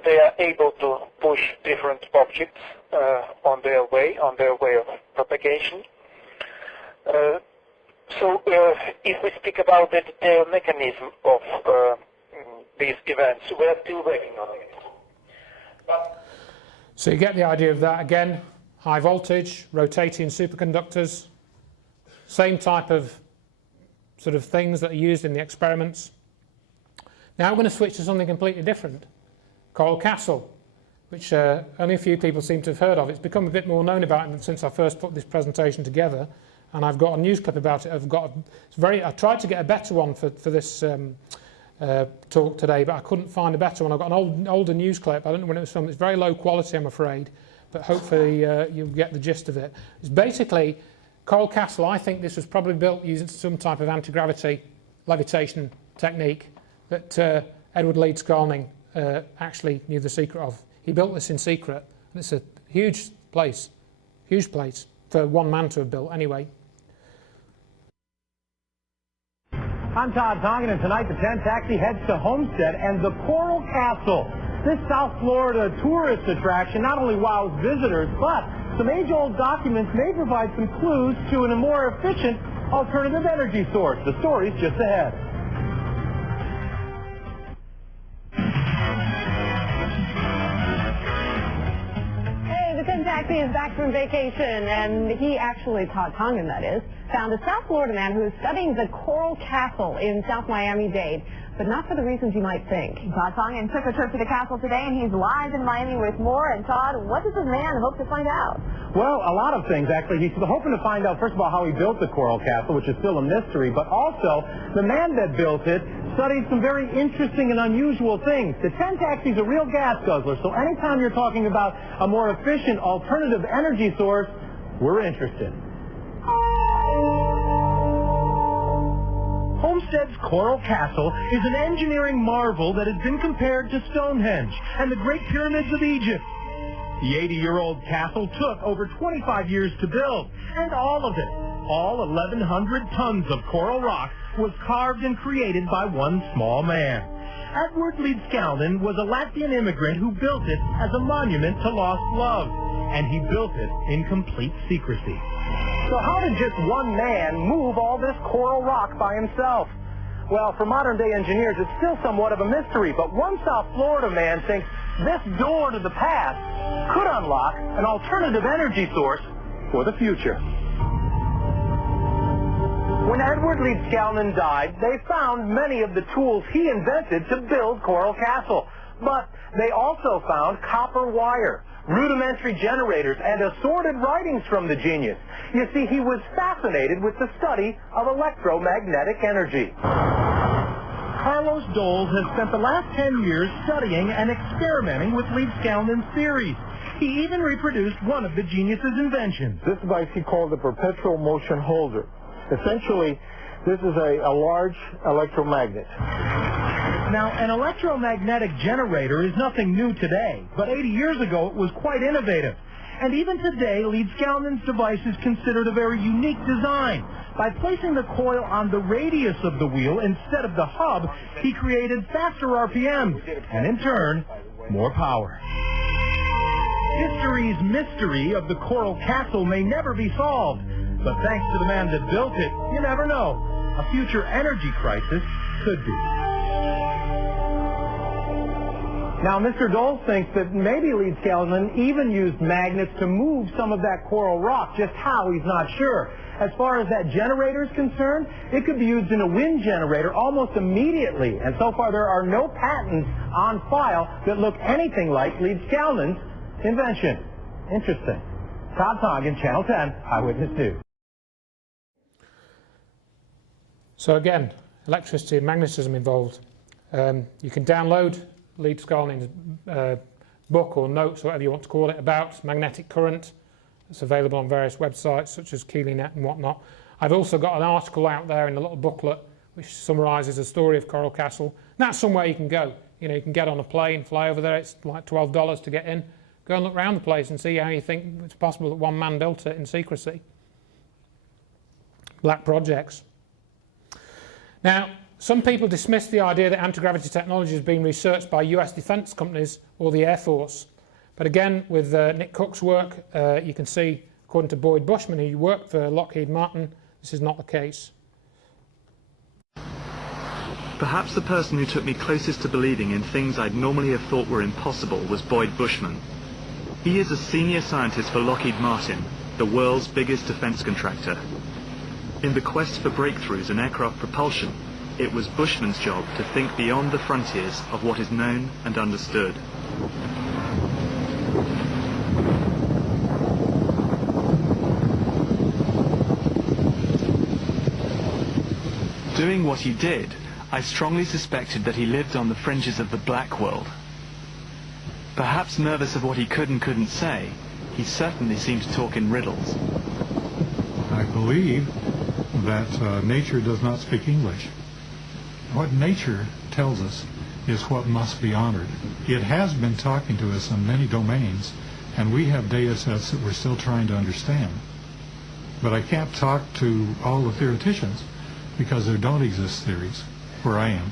they are able to push different objects on their way of propagation. So if we speak about the detailed mechanism of these events, we are still working on it. So you get the idea of that. Again, high voltage, rotating superconductors, same type of sort of things that are used in the experiments. Now we're going to switch to something completely different. Coral Castle, which only a few people seem to have heard of. It's become a bit more known about it since I first put this presentation together. And I've got a news clip about it. I tried to get a better one for this talk today, but I couldn't find a better one. I've got an older news clip. I don't know when it was filmed. It's very low quality, I'm afraid, but hopefully you'll get the gist of it. It's basically Coral Castle. I think this was probably built using some type of anti-gravity levitation technique that Edward Leeds Scarling actually knew the secret of. He built this in secret, and it's a huge place for one man to have built anyway. I'm Todd Tongan, and tonight the 10 Taxi heads to Homestead and the Coral Castle. This South Florida tourist attraction not only wows visitors, but some age-old documents may provide some clues to a more efficient alternative energy source. The story's just ahead. Hey, the 10 Taxi is back from vacation, and he actually, Todd Tongan that is, found a South Florida man who is studying the Coral Castle in South Miami-Dade, but not for the reasons you might think. Todd Tongan took a trip to the castle today, and he's live in Miami with more. And Todd, what does this man hope to find out? Well, a lot of things, actually. He's hoping to find out, first of all, how he built the Coral Castle, which is still a mystery, but also the man that built it studied some very interesting and unusual things. The 10 Taxi's a real gas guzzler, so anytime you're talking about a more efficient alternative energy source, we're interested. Homestead's Coral Castle is an engineering marvel that has been compared to Stonehenge and the Great Pyramids of Egypt. The 80-year-old castle took over 25 years to build, and all of it, all 1,100 tons of coral rock, was carved and created by one small man. Edward Leeds was a Latvian immigrant who built it as a monument to lost love, and he built it in complete secrecy. So how did just one man move all this coral rock by himself? Well, for modern-day engineers, it's still somewhat of a mystery, but one South Florida man thinks this door to the past could unlock an alternative energy source for the future. When Edward Leeds died, they found many of the tools he invented to build Coral Castle, but they also found copper wire, rudimentary generators, and assorted writings from the genius. You see, he was fascinated with the study of electromagnetic energy. Carlos Doles has spent the last 10 years studying and experimenting with Leeds theories. He even reproduced one of the genius's inventions. This device he called the perpetual motion holder. Essentially, this is a large electromagnet. Now, an electromagnetic generator is nothing new today, but 80 years ago it was quite innovative. And even today, Leeds device is considered a very unique design. By placing the coil on the radius of the wheel instead of the hub, he created faster RPMs, and in turn, more power. History's mystery of the Coral Castle may never be solved, but thanks to the man that built it, you never know. A future energy crisis could be. Now, Mr. Doles thinks that maybe Leeds even used magnets to move some of that coral rock. Just how, he's not sure. As far as that generator is concerned, it could be used in a wind generator almost immediately. And so far, there are no patents on file that look anything like Leeds invention. Interesting. Todd Tongan, Channel 10, Eyewitness News. So again, electricity and magnetism involved. You can download Leeds Scarling's book or notes, or whatever you want to call it, about magnetic current. It's available on various websites such as KeelyNet and whatnot. I've also got an article out there in a little booklet which summarises the story of Coral Castle. And that's somewhere you can go. You know, you can get on a plane, fly over there. It's like $12 to get in. Go and look around the place and see how you think it's possible that one man built it in secrecy. Black projects. Now, some people dismiss the idea that anti-gravity technology is being researched by US defence companies or the Air Force. But again, with Nick Cook's work, you can see, according to Boyd Bushman, who worked for Lockheed Martin, this is not the case. Perhaps the person who took me closest to believing in things I'd normally have thought were impossible was Boyd Bushman. He is a senior scientist for Lockheed Martin, the world's biggest defence contractor. In the quest for breakthroughs in aircraft propulsion, it was Bushman's job to think beyond the frontiers of what is known and understood. Doing what he did, I strongly suspected that he lived on the fringes of the black world. Perhaps nervous of what he could and couldn't say, he certainly seemed to talk in riddles. I believe that nature does not speak English. What nature tells us is what must be honored. It has been talking to us in many domains, and we have data sets that we're still trying to understand. But I can't talk to all the theoreticians because there don't exist theories where I am.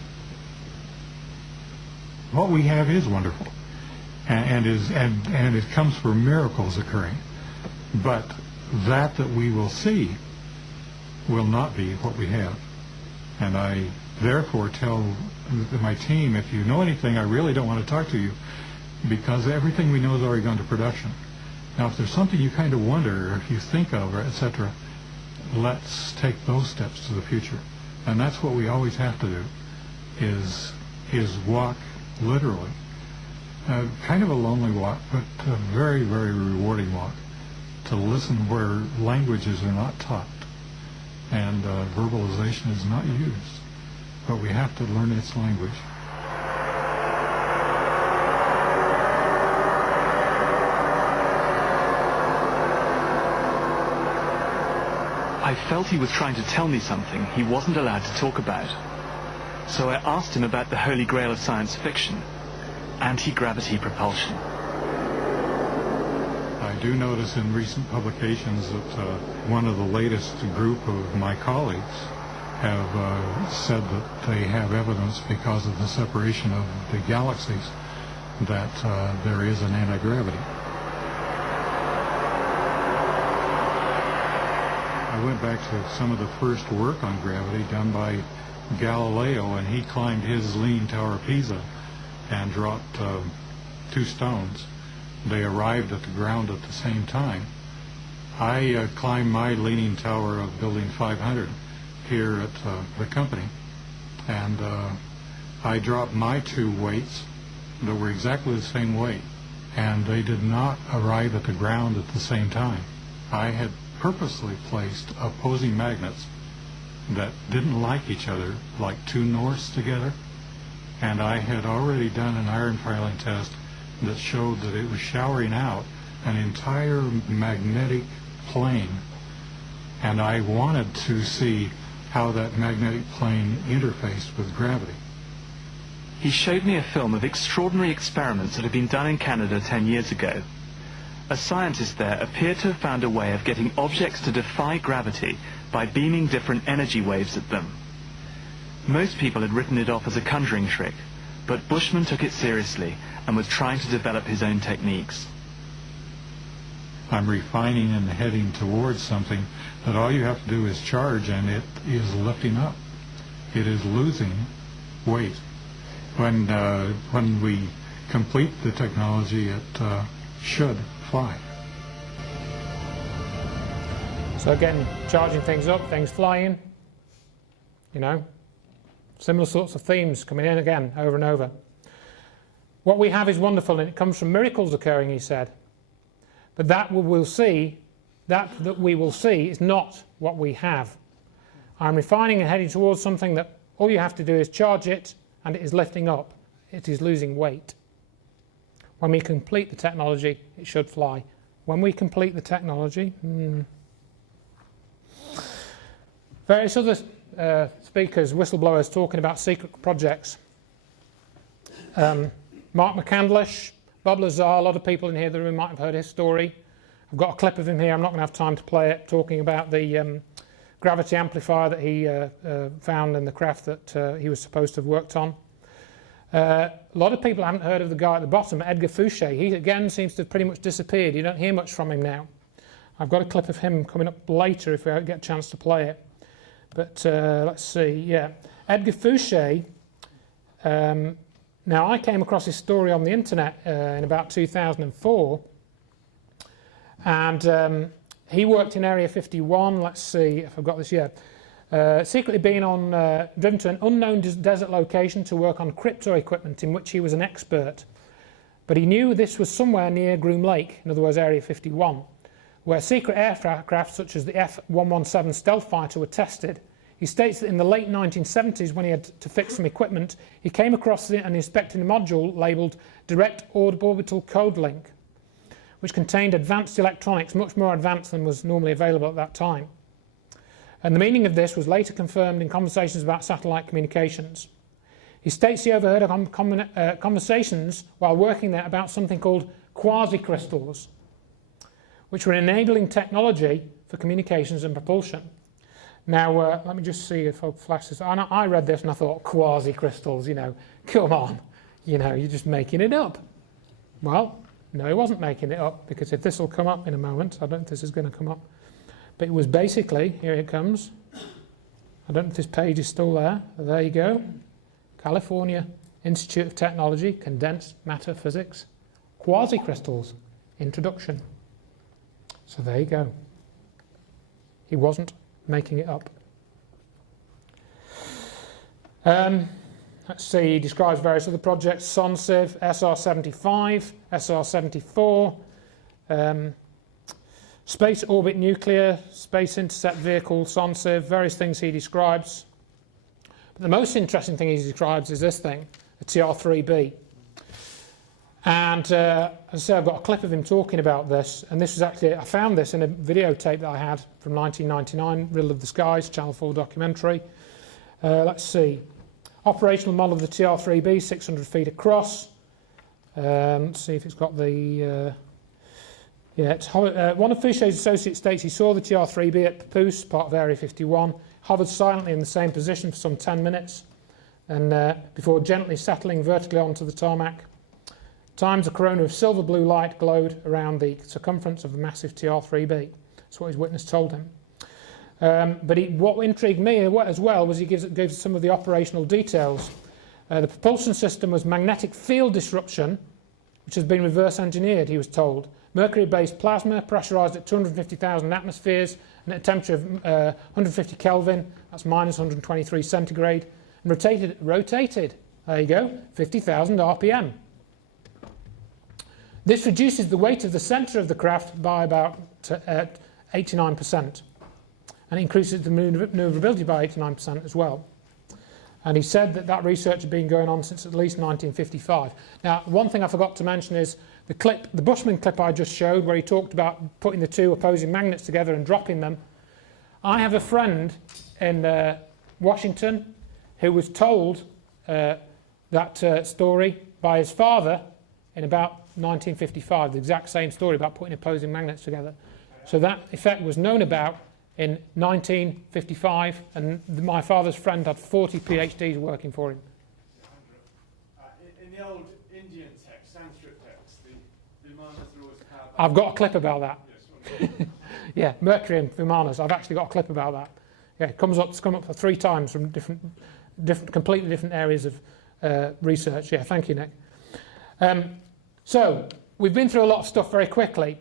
What we have is wonderful, and it comes from miracles occurring. But that we will see will not be what we have. And I therefore tell my team, if you know anything, I really don't want to talk to you, because everything we know is already gone to production. Now, if there's something you kind of wonder, or if you think of, or etc., let's take those steps to the future. And that's what we always have to do, is walk literally. Kind of a lonely walk, but a very, very rewarding walk, to listen where languages are not taught and verbalization is not used. but we have to learn its language. I felt he was trying to tell me something he wasn't allowed to talk about. So I asked him about the holy grail of science fiction, anti-gravity propulsion. I do notice in recent publications that one of the latest group of my colleagues have said that they have evidence because of the separation of the galaxies that there is an anti-gravity. I went back to some of the first work on gravity done by Galileo, and he climbed his Leaning Tower of Pisa and dropped 2 stones. They arrived at the ground at the same time. I climbed my Leaning Tower of Building 500 here at the company, and I dropped my 2 weights that were exactly the same weight, and they did not arrive at the ground at the same time. I had purposely placed opposing magnets that didn't like each other, like 2 norths together, and I had already done an iron filing test that showed that it was showering out an entire magnetic plane, and I wanted to see how that magnetic plane interfaced with gravity. He showed me a film of extraordinary experiments that had been done in Canada 10 years ago. A scientist there appeared to have found a way of getting objects to defy gravity by beaming different energy waves at them. Most people had written it off as a conjuring trick, but Bushman took it seriously and was trying to develop his own techniques. I'm refining and heading towards something that all you have to do is charge, and it is lifting up. It is losing weight. When we complete the technology, it should fly. So again, charging things up, things flying, you know, similar sorts of themes coming in again over and over. What we have is wonderful, and it comes from miracles occurring, he said. But that we will see is not what we have. I'm refining and heading towards something that all you have to do is charge it, and it is lifting up. It is losing weight. When we complete the technology, it should fly. When we complete the technology, various other speakers, whistleblowers, talking about secret projects. Mark McCandlish, Bob Lazar, a lot of people in here that might have heard his story. I've got a clip of him here. I'm not going to have time to play it, talking about the gravity amplifier that he found in the craft that he was supposed to have worked on. A lot of people haven't heard of the guy at the bottom, Edgar Fouché. He again seems to have pretty much disappeared. You don't hear much from him now. I've got a clip of him coming up later if we get a chance to play it. But let's see, yeah. Edgar Fouché, now I came across his story on the internet in about 2004, and he worked in Area 51, let's see if I've got this, yeah. Secretly being driven to an unknown desert location to work on crypto equipment in which he was an expert. But he knew this was somewhere near Groom Lake, in other words Area 51, where secret aircraft such as the F-117 stealth fighter were tested. He states that in the late 1970s, when he had to fix some equipment, he came across and inspected a module labelled Direct Orbital Code Link, which contained advanced electronics, much more advanced than was normally available at that time. And the meaning of this was later confirmed in conversations about satellite communications. He states he overheard conversations while working there about something called quasi-crystals, which were enabling technology for communications and propulsion. Now, let me just see if I'll flash this. I read this and I thought, quasi-crystals, you know, come on, you know, you're just making it up. Well, no, he wasn't making it up, because if this will come up in a moment, I don't know if this is going to come up, but it was basically, here it comes, I don't know if this page is still there, there you go, California Institute of Technology, Condensed Matter Physics, quasi-crystals, introduction. So there you go. He wasn't making it up. Let's see, he describes various other projects, SONSIV, SR-75, SR-74, Space Orbit Nuclear, Space Intercept Vehicle, SONSIV, various things he describes. But the most interesting thing he describes is this thing, the TR-3B. And as I say, I've got a clip of him talking about this, and this was actually, I found this in a videotape that I had from 1999, Riddle of the Skies, Channel 4 documentary. Let's see. Operational model of the TR-3B, 600 feet across. Let's see if it's got the... yeah, it's, one of Fouché's associates states he saw the TR-3B at Papoose, part of Area 51, hovered silently in the same position for some 10 minutes, and before gently settling vertically onto the tarmac. Times a corona of silver blue light glowed around the circumference of the massive TR-3B. That's what his witness told him. But what intrigued me as well was he gives some of the operational details. The propulsion system was magnetic field disruption, which has been reverse engineered, he was told. Mercury-based plasma, pressurised at 250,000 atmospheres and at a temperature of 150 Kelvin, that's minus 123 centigrade, and rotated, there you go, 50,000 RPM. This reduces the weight of the centre of the craft by about 89%, and increases the manoeuvrability by 89% as well. And he said that that research had been going on since at least 1955. Now, one thing I forgot to mention is the clip, the Bushman clip I just showed, where he talked about putting the two opposing magnets together and dropping them. I have a friend in Washington who was told that story by his father in about 1955, the exact same story about putting opposing magnets together. So that effect was known about in 1955, and my father's friend had 40 PhDs working for him. In the old Indian text, Sanskrit text, the Vimanas are always powered by... I've got a clip about that. Yes, yeah, Mercury and Vimanas. I've actually got a clip about that. Yeah, it's come up for 3 times from completely different areas of research. Yeah, thank you, Nick. So we've been through a lot of stuff very quickly.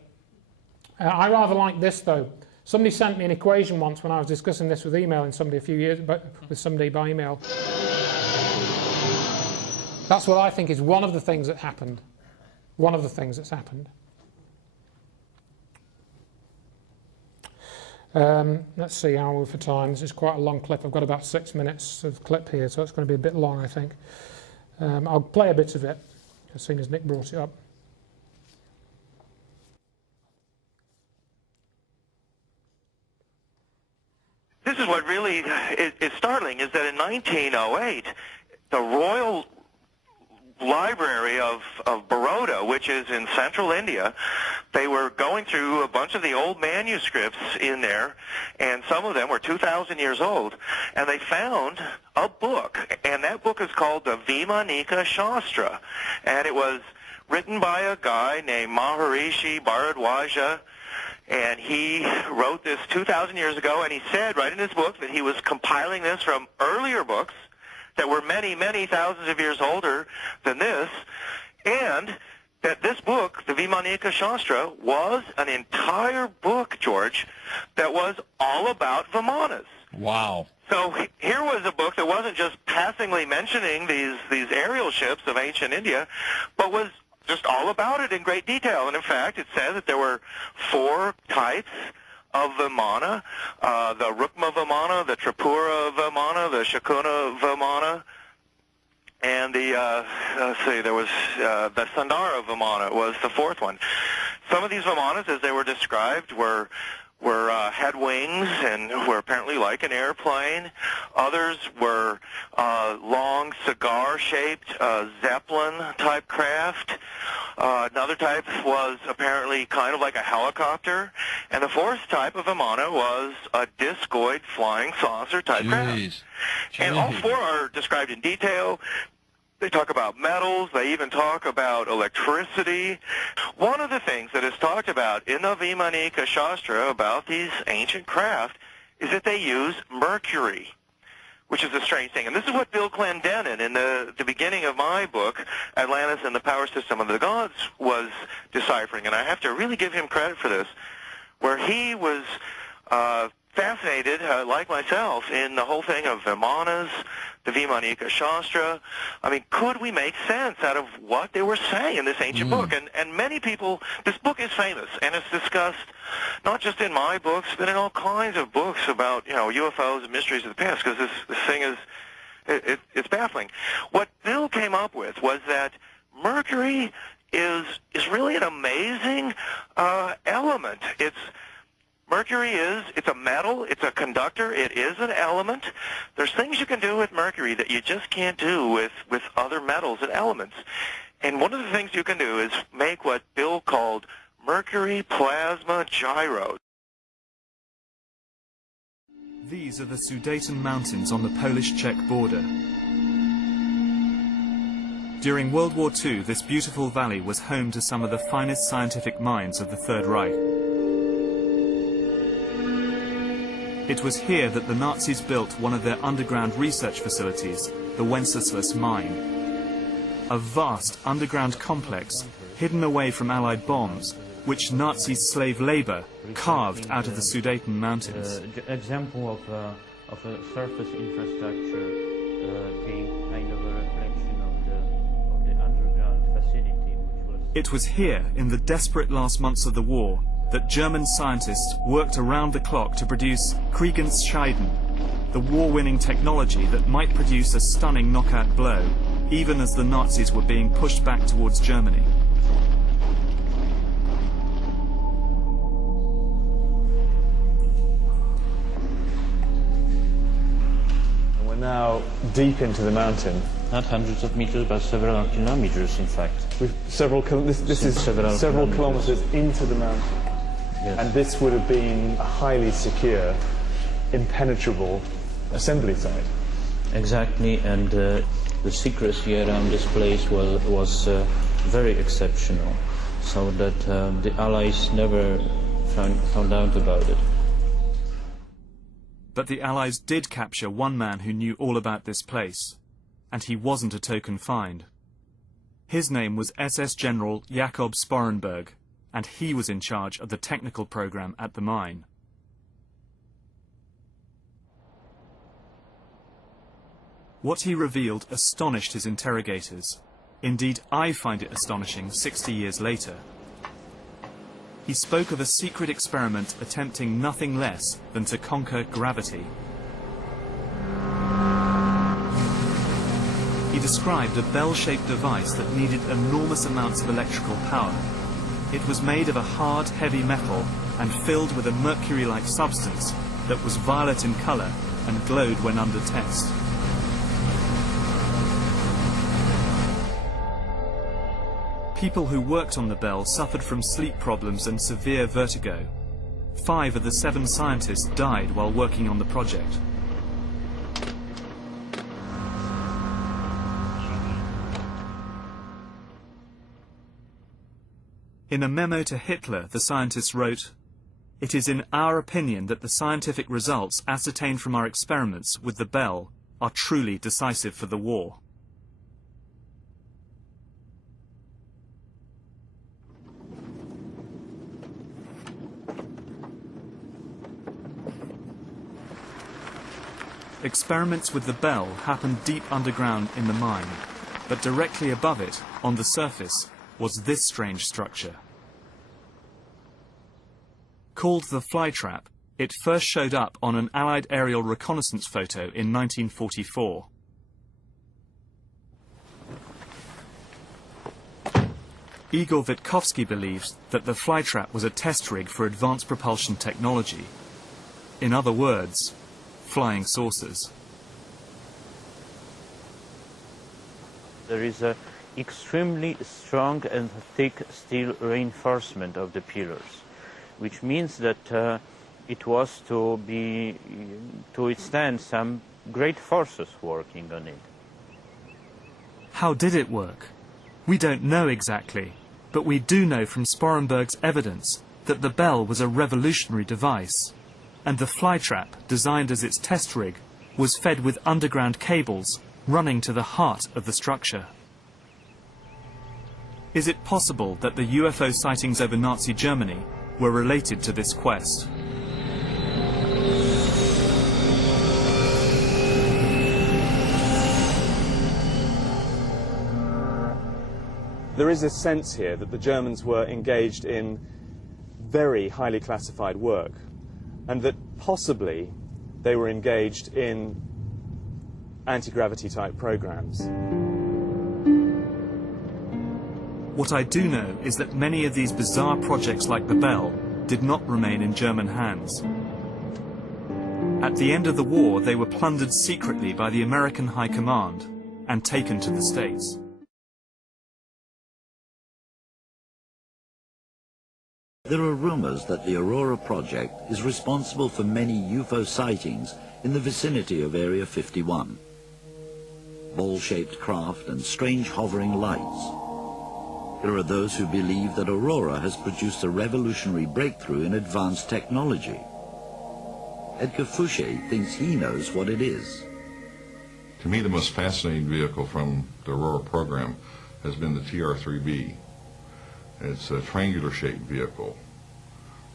I rather like this though. Somebody sent me an equation once when I was discussing this with somebody a few years with somebody by email. That's what I think is one of the things that happened. One of the things that's happened. Let's see how we're for time. This is quite a long clip. I've got about 6 minutes of clip here, so it's going to be a bit long, I think. I'll play a bit of it, as soon as Nick brought it up. This is what really is startling, is that in 1908, the Royal Library of Baroda, which is in central India, they were going through a bunch of the old manuscripts in there, and some of them were 2,000 years old, and they found a book, and that book is called the Vaimanika Shastra, and it was written by a guy named Maharishi Bharadwaja, and he wrote this 2,000 years ago, and he said right in his book that he was compiling this from earlier books that were many, many thousands of years older than this, and that this book, the Vaimanika Shastra, was an entire book, George, that was all about Vimanas. Wow. So here was a book that wasn't just passingly mentioning these aerial ships of ancient India, but was just all about it in great detail. And in fact, it says that there were 4 types of Vimana, the Rukma Vimana, the Tripura Vimana, the Shakuna Vimana, and there was the Sandara Vimana was the 4th one. Some of these Vimanas, as they were described, had wings and were apparently like an airplane. Others were long cigar-shaped Zeppelin-type craft. Another type was apparently kind of like a helicopter. And the 4th type of Vimana was a discoid flying saucer-type craft. And all 4 are described in detail. They talk about metals. They even talk about electricity. One of the things that is talked about in the Vaimanika Shastra about these ancient craft is that they use mercury, which is a strange thing. And this is what Bill Clendenin, in the beginning of my book, Atlantis and the Power System of the Gods, was deciphering. And I have to really give him credit for this, where he was fascinated, like myself, in the whole thing of Vimanas, the Vaimanika Shastra. I mean, could we make sense out of what they were saying in this ancient book? And many people, this book is famous, and it's discussed not just in my books, but in all kinds of books about, UFOs and mysteries of the past, because this thing is It's baffling. What Bill came up with was that mercury is really an amazing element. It's a metal, it's a conductor, it is an element. There's things you can do with mercury that you just can't do with other metals and elements. And one of the things you can do is make what Bill called mercury plasma gyros. These are the Sudeten Mountains on the Polish-Czech border. During World War II, this beautiful valley was home to some of the finest scientific minds of the Third Reich. It was here that the Nazis built one of their underground research facilities, the Wenceslas mine. A vast underground complex hidden away from Allied bombs, which Nazi slave labor carved out of the Sudeten Mountains. Example of a surface infrastructure being kind of a reflection of the underground facility, which was... It was here, in the desperate last months of the war, that German scientists worked around the clock to produce Kriegensscheiden, the war-winning technology that might produce a stunning knockout blow, even as the Nazis were being pushed back towards Germany. We're now deep into the mountain. Not hundreds of meters, but several kilometers, in fact. This is several kilometers into the mountain. Yes. And this would have been a highly secure, impenetrable assembly site. Exactly, and the secrecy around this place was very exceptional, so that the Allies never found out about it. But the Allies did capture one man who knew all about this place, and he wasn't a token find. His name was SS General Jakob Sporenberg, and he was in charge of the technical program at the mine. What he revealed astonished his interrogators. Indeed, I find it astonishing 60 years later. He spoke of a secret experiment attempting nothing less than to conquer gravity. He described a bell-shaped device that needed enormous amounts of electrical power. It was made of a hard, heavy metal and filled with a mercury-like substance that was violet in color and glowed when under test. People who worked on the bell suffered from sleep problems and severe vertigo. 5 of the 7 scientists died while working on the project. In a memo to Hitler, the scientists wrote, "It is in our opinion that the scientific results ascertained from our experiments with the bell are truly decisive for the war." Experiments with the bell happened deep underground in the mine, but directly above it, on the surface, was this strange structure. Called the flytrap, it first showed up on an Allied aerial reconnaissance photo in 1944. Igor Witkowski believes that the flytrap was a test rig for advanced propulsion technology. In other words, flying saucers. There is a extremely strong and thick steel reinforcement of the pillars, which means that it was to withstand some great forces working on it. How did it work? We don't know exactly, but we do know from Sporenberg's evidence that the bell was a revolutionary device, and the flytrap, designed as its test rig, was fed with underground cables running to the heart of the structure. Is it possible that the UFO sightings over Nazi Germany were related to this quest? There is a sense here that the Germans were engaged in very highly classified work, and that possibly they were engaged in anti-gravity type programs. What I do know is that many of these bizarre projects like the Bell did not remain in German hands. At the end of the war, they were plundered secretly by the American High Command and taken to the States. There are rumors that the Aurora project is responsible for many UFO sightings in the vicinity of Area 51. Ball-shaped craft and strange hovering lights. There are those who believe that Aurora has produced a revolutionary breakthrough in advanced technology. Edgar Fouché thinks he knows what it is. To me, the most fascinating vehicle from the Aurora program has been the TR-3B. It's a triangular-shaped vehicle.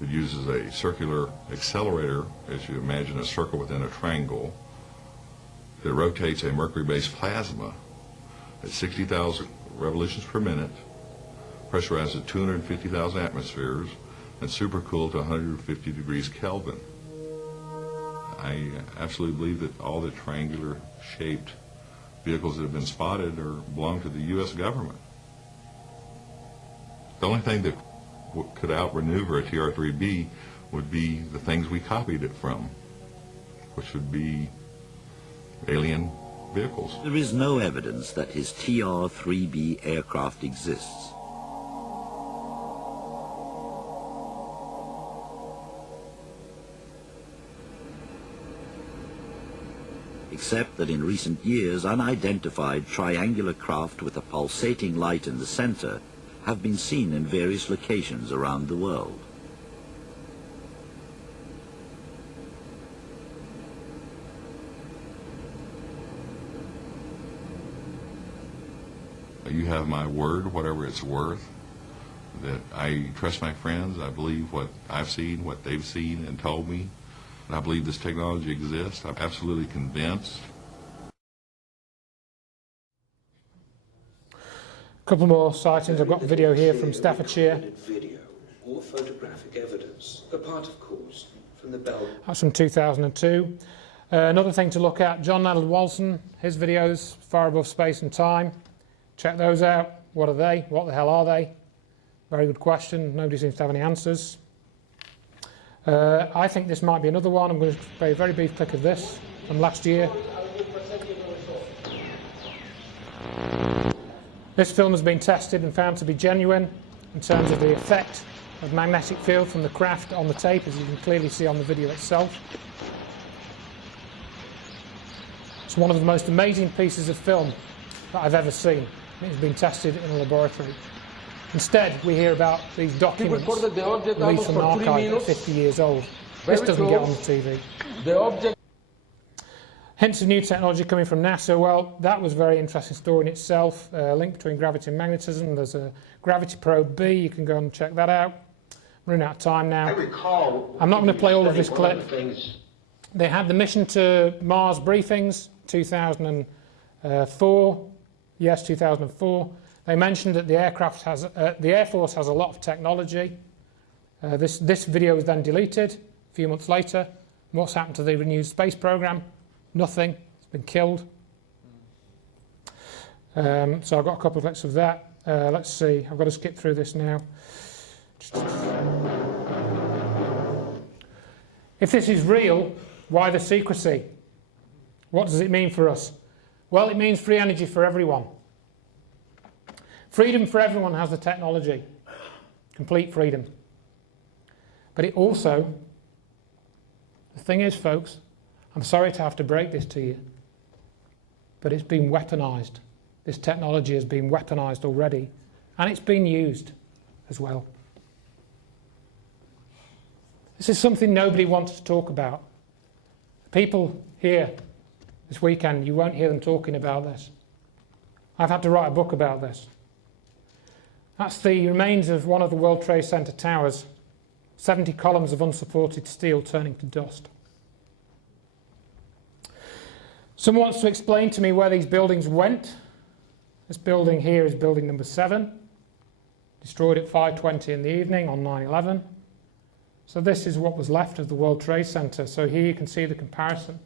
It uses a circular accelerator, as you imagine a circle within a triangle, that rotates a mercury-based plasma at 60,000 revolutions per minute, pressurized at 250,000 atmospheres, and supercooled to 150 degrees Kelvin. I absolutely believe that all the triangular-shaped vehicles that have been spotted belong to the U.S. government. The only thing that could outmaneuver a TR-3B would be the things we copied it from, which would be alien vehicles. There is no evidence that his TR-3B aircraft exists. Except that in recent years, unidentified triangular craft with a pulsating light in the center have been seen in various locations around the world. You have my word, whatever it's worth, that I trust my friends. I believe what I've seen, what they've seen and told me. And I believe this technology exists. I'm absolutely convinced. A couple more sightings. I've got a video here from Staffordshire. Video or photographic evidence, apart, of course, from the Bell. That's from 2002. Another thing to look at, John Leonard Walson, his videos, Far Above Space and Time. Check those out. What are they? What the hell are they? Very good question. Nobody seems to have any answers. I think this might be another one. I'm going to play a very brief clip of this from last year. This film has been tested and found to be genuine in terms of the effect of magnetic field from the craft on the tape, as you can clearly see on the video itself. It's one of the most amazing pieces of film that I've ever seen. It's been tested in a laboratory. Instead, we hear about these documents released from an archive at 50 years old. This doesn't get on the TV. Hints of new technology coming from NASA. Well, that was a very interesting story in itself. A link between gravity and magnetism. There's a Gravity Probe B. You can go and check that out. I'm running out of time now. I'm not going to play all of this clip. They had the mission to Mars briefings, 2004. Yes, 2004. They mentioned that the Air Force has a lot of technology. This video was then deleted a few months later. What's happened to the renewed space program? Nothing. It's been killed. So I've got a couple of clips of that. Let's see. I've got to skip through this now. If this is real, why the secrecy? What does it mean for us? Well, it means free energy for everyone. Freedom for everyone has the technology. Complete freedom. But it also, the thing is, folks, I'm sorry to have to break this to you, but it's been weaponized. This technology has been weaponized already, and it's been used as well. This is something nobody wants to talk about. People here this weekend, you won't hear them talking about this. I've had to write a book about this. That's the remains of one of the World Trade Center towers, 70 columns of unsupported steel turning to dust. Someone wants to explain to me where these buildings went. This building here is building number 7, destroyed at 5:20 in the evening on 9/11. So this is what was left of the World Trade Center. So here you can see the comparison.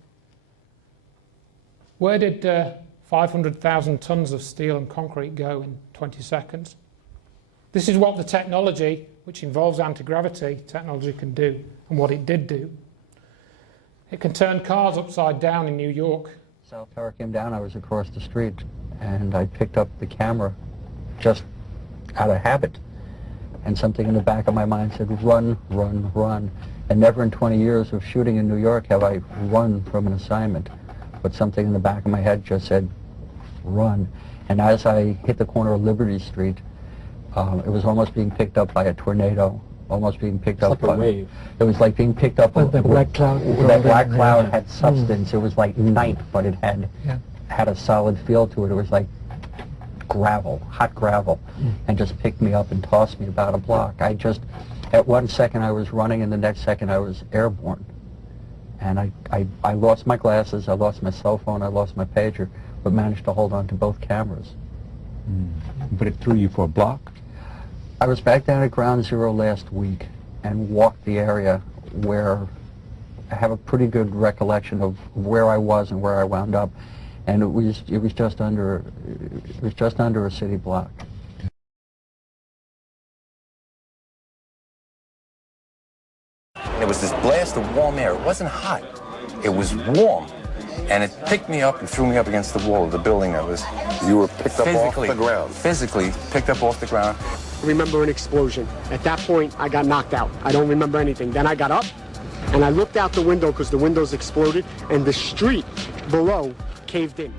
Where did 500,000 tons of steel and concrete go in 20 seconds? This is what the technology, which involves anti-gravity technology, can do, and what it did do. It can turn cars upside down in New York. South Tower came down, I was across the street, and I picked up the camera just out of habit. And something in the back of my mind said, run, run, run. And never in 20 years of shooting in New York have I run from an assignment. But something in the back of my head just said, run. And as I hit the corner of Liberty Street, it was almost being picked up by a tornado, almost being picked up by a wave. It was like being picked up. But the black cloud. That black cloud had substance. It was like night, but it had a solid feel to it. It was like gravel, hot gravel, and just picked me up and tossed me about a block. At one second I was running, and the next second I was airborne. And I lost my glasses, I lost my cell phone, I lost my pager, but managed to hold on to both cameras. But it threw you for a block? I was back down at Ground Zero last week and walked the area where I have a pretty good recollection of where I was and where I wound up. And it was just under a city block. There was this blast of warm air. It wasn't hot. It was warm. And it picked me up and threw me up against the wall of the building that was... You were picked up off the ground? Physically picked up off the ground. I remember an explosion. At that point, I got knocked out. I don't remember anything. Then I got up, and I looked out the window because the windows exploded, and the street below caved in.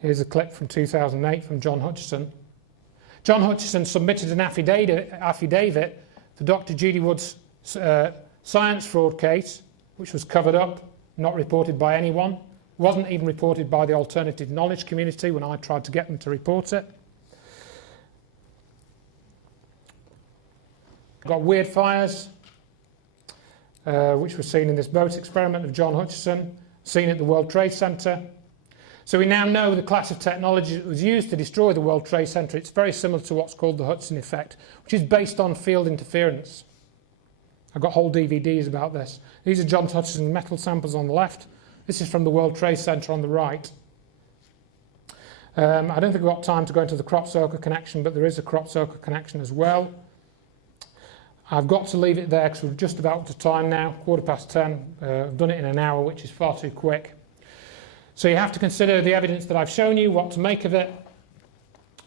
Here's a clip from 2008 from John Hutchison. John Hutchison submitted an affidavit for Dr. Judy Wood's science fraud case, which was covered up, not reported by anyone, wasn't even reported by the alternative knowledge community when I tried to get them to report it. Got weird fires, which were seen in this boat experiment of John Hutchison, seen at the World Trade Center. So we now know the class of technology that was used to destroy the World Trade Center. It's very similar to what's called the Hutchison effect, which is based on field interference. I've got whole DVDs about this. These are John Hutchison's metal samples on the left. This is from the World Trade Center on the right. I don't think we've got time to go into the crop circle connection, but there is a crop circle connection as well. I've got to leave it there because we're just about to time now, 10:15. I've done it in an hour, which is far too quick. So you have to consider the evidence that I've shown you, what to make of it.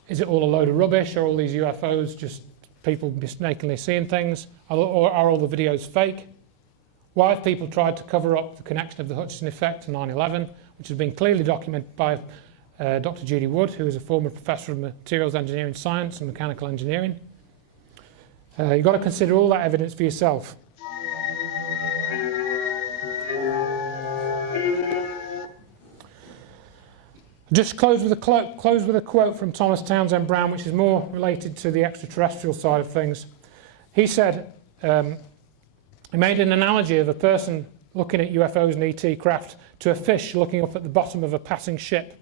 Is it all a load of rubbish? Are all these UFOs just people mistakenly seeing things? Or are all the videos fake? Why have people tried to cover up the connection of the Hutchison effect to 9/11, which has been clearly documented by Dr. Judy Wood, who is a former professor of materials engineering science and mechanical engineering? You've got to consider all that evidence for yourself. Just close with a quote from Thomas Townsend Brown, which is more related to the extraterrestrial side of things. He said, he made an analogy of a person looking at UFOs and ET craft to a fish looking up at the bottom of a passing ship.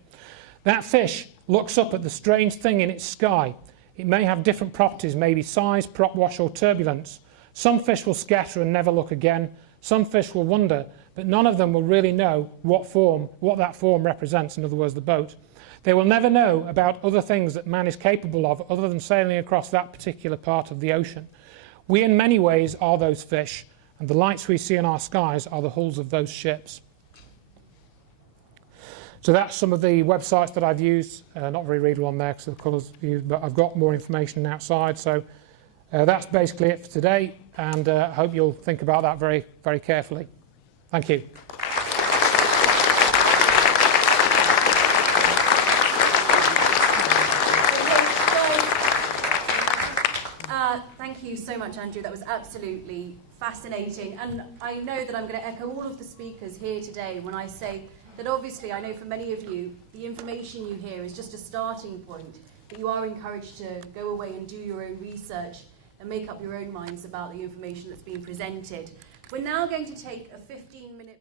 That fish looks up at the strange thing in its sky. It may have different properties, maybe size, prop wash or turbulence. Some fish will scatter and never look again. Some fish will wonder, but none of them will really know what that form represents, in other words, the boat. They will never know about other things that man is capable of other than sailing across that particular part of the ocean. We in many ways are those fish, and the lights we see in our skies are the hulls of those ships. So that's some of the websites that I've used. Not very readable on there because of the colours used, but I've got more information outside. So that's basically it for today. and I hope you'll think about that very, very carefully. Thank you. Thank you so much, Andrew. That was absolutely fascinating. And I know that I'm going to echo all of the speakers here today when I say that obviously I know for many of you, the information you hear is just a starting point, but you are encouraged to go away and do your own research and make up your own minds about the information that's being presented. We're now going to take a 15-minute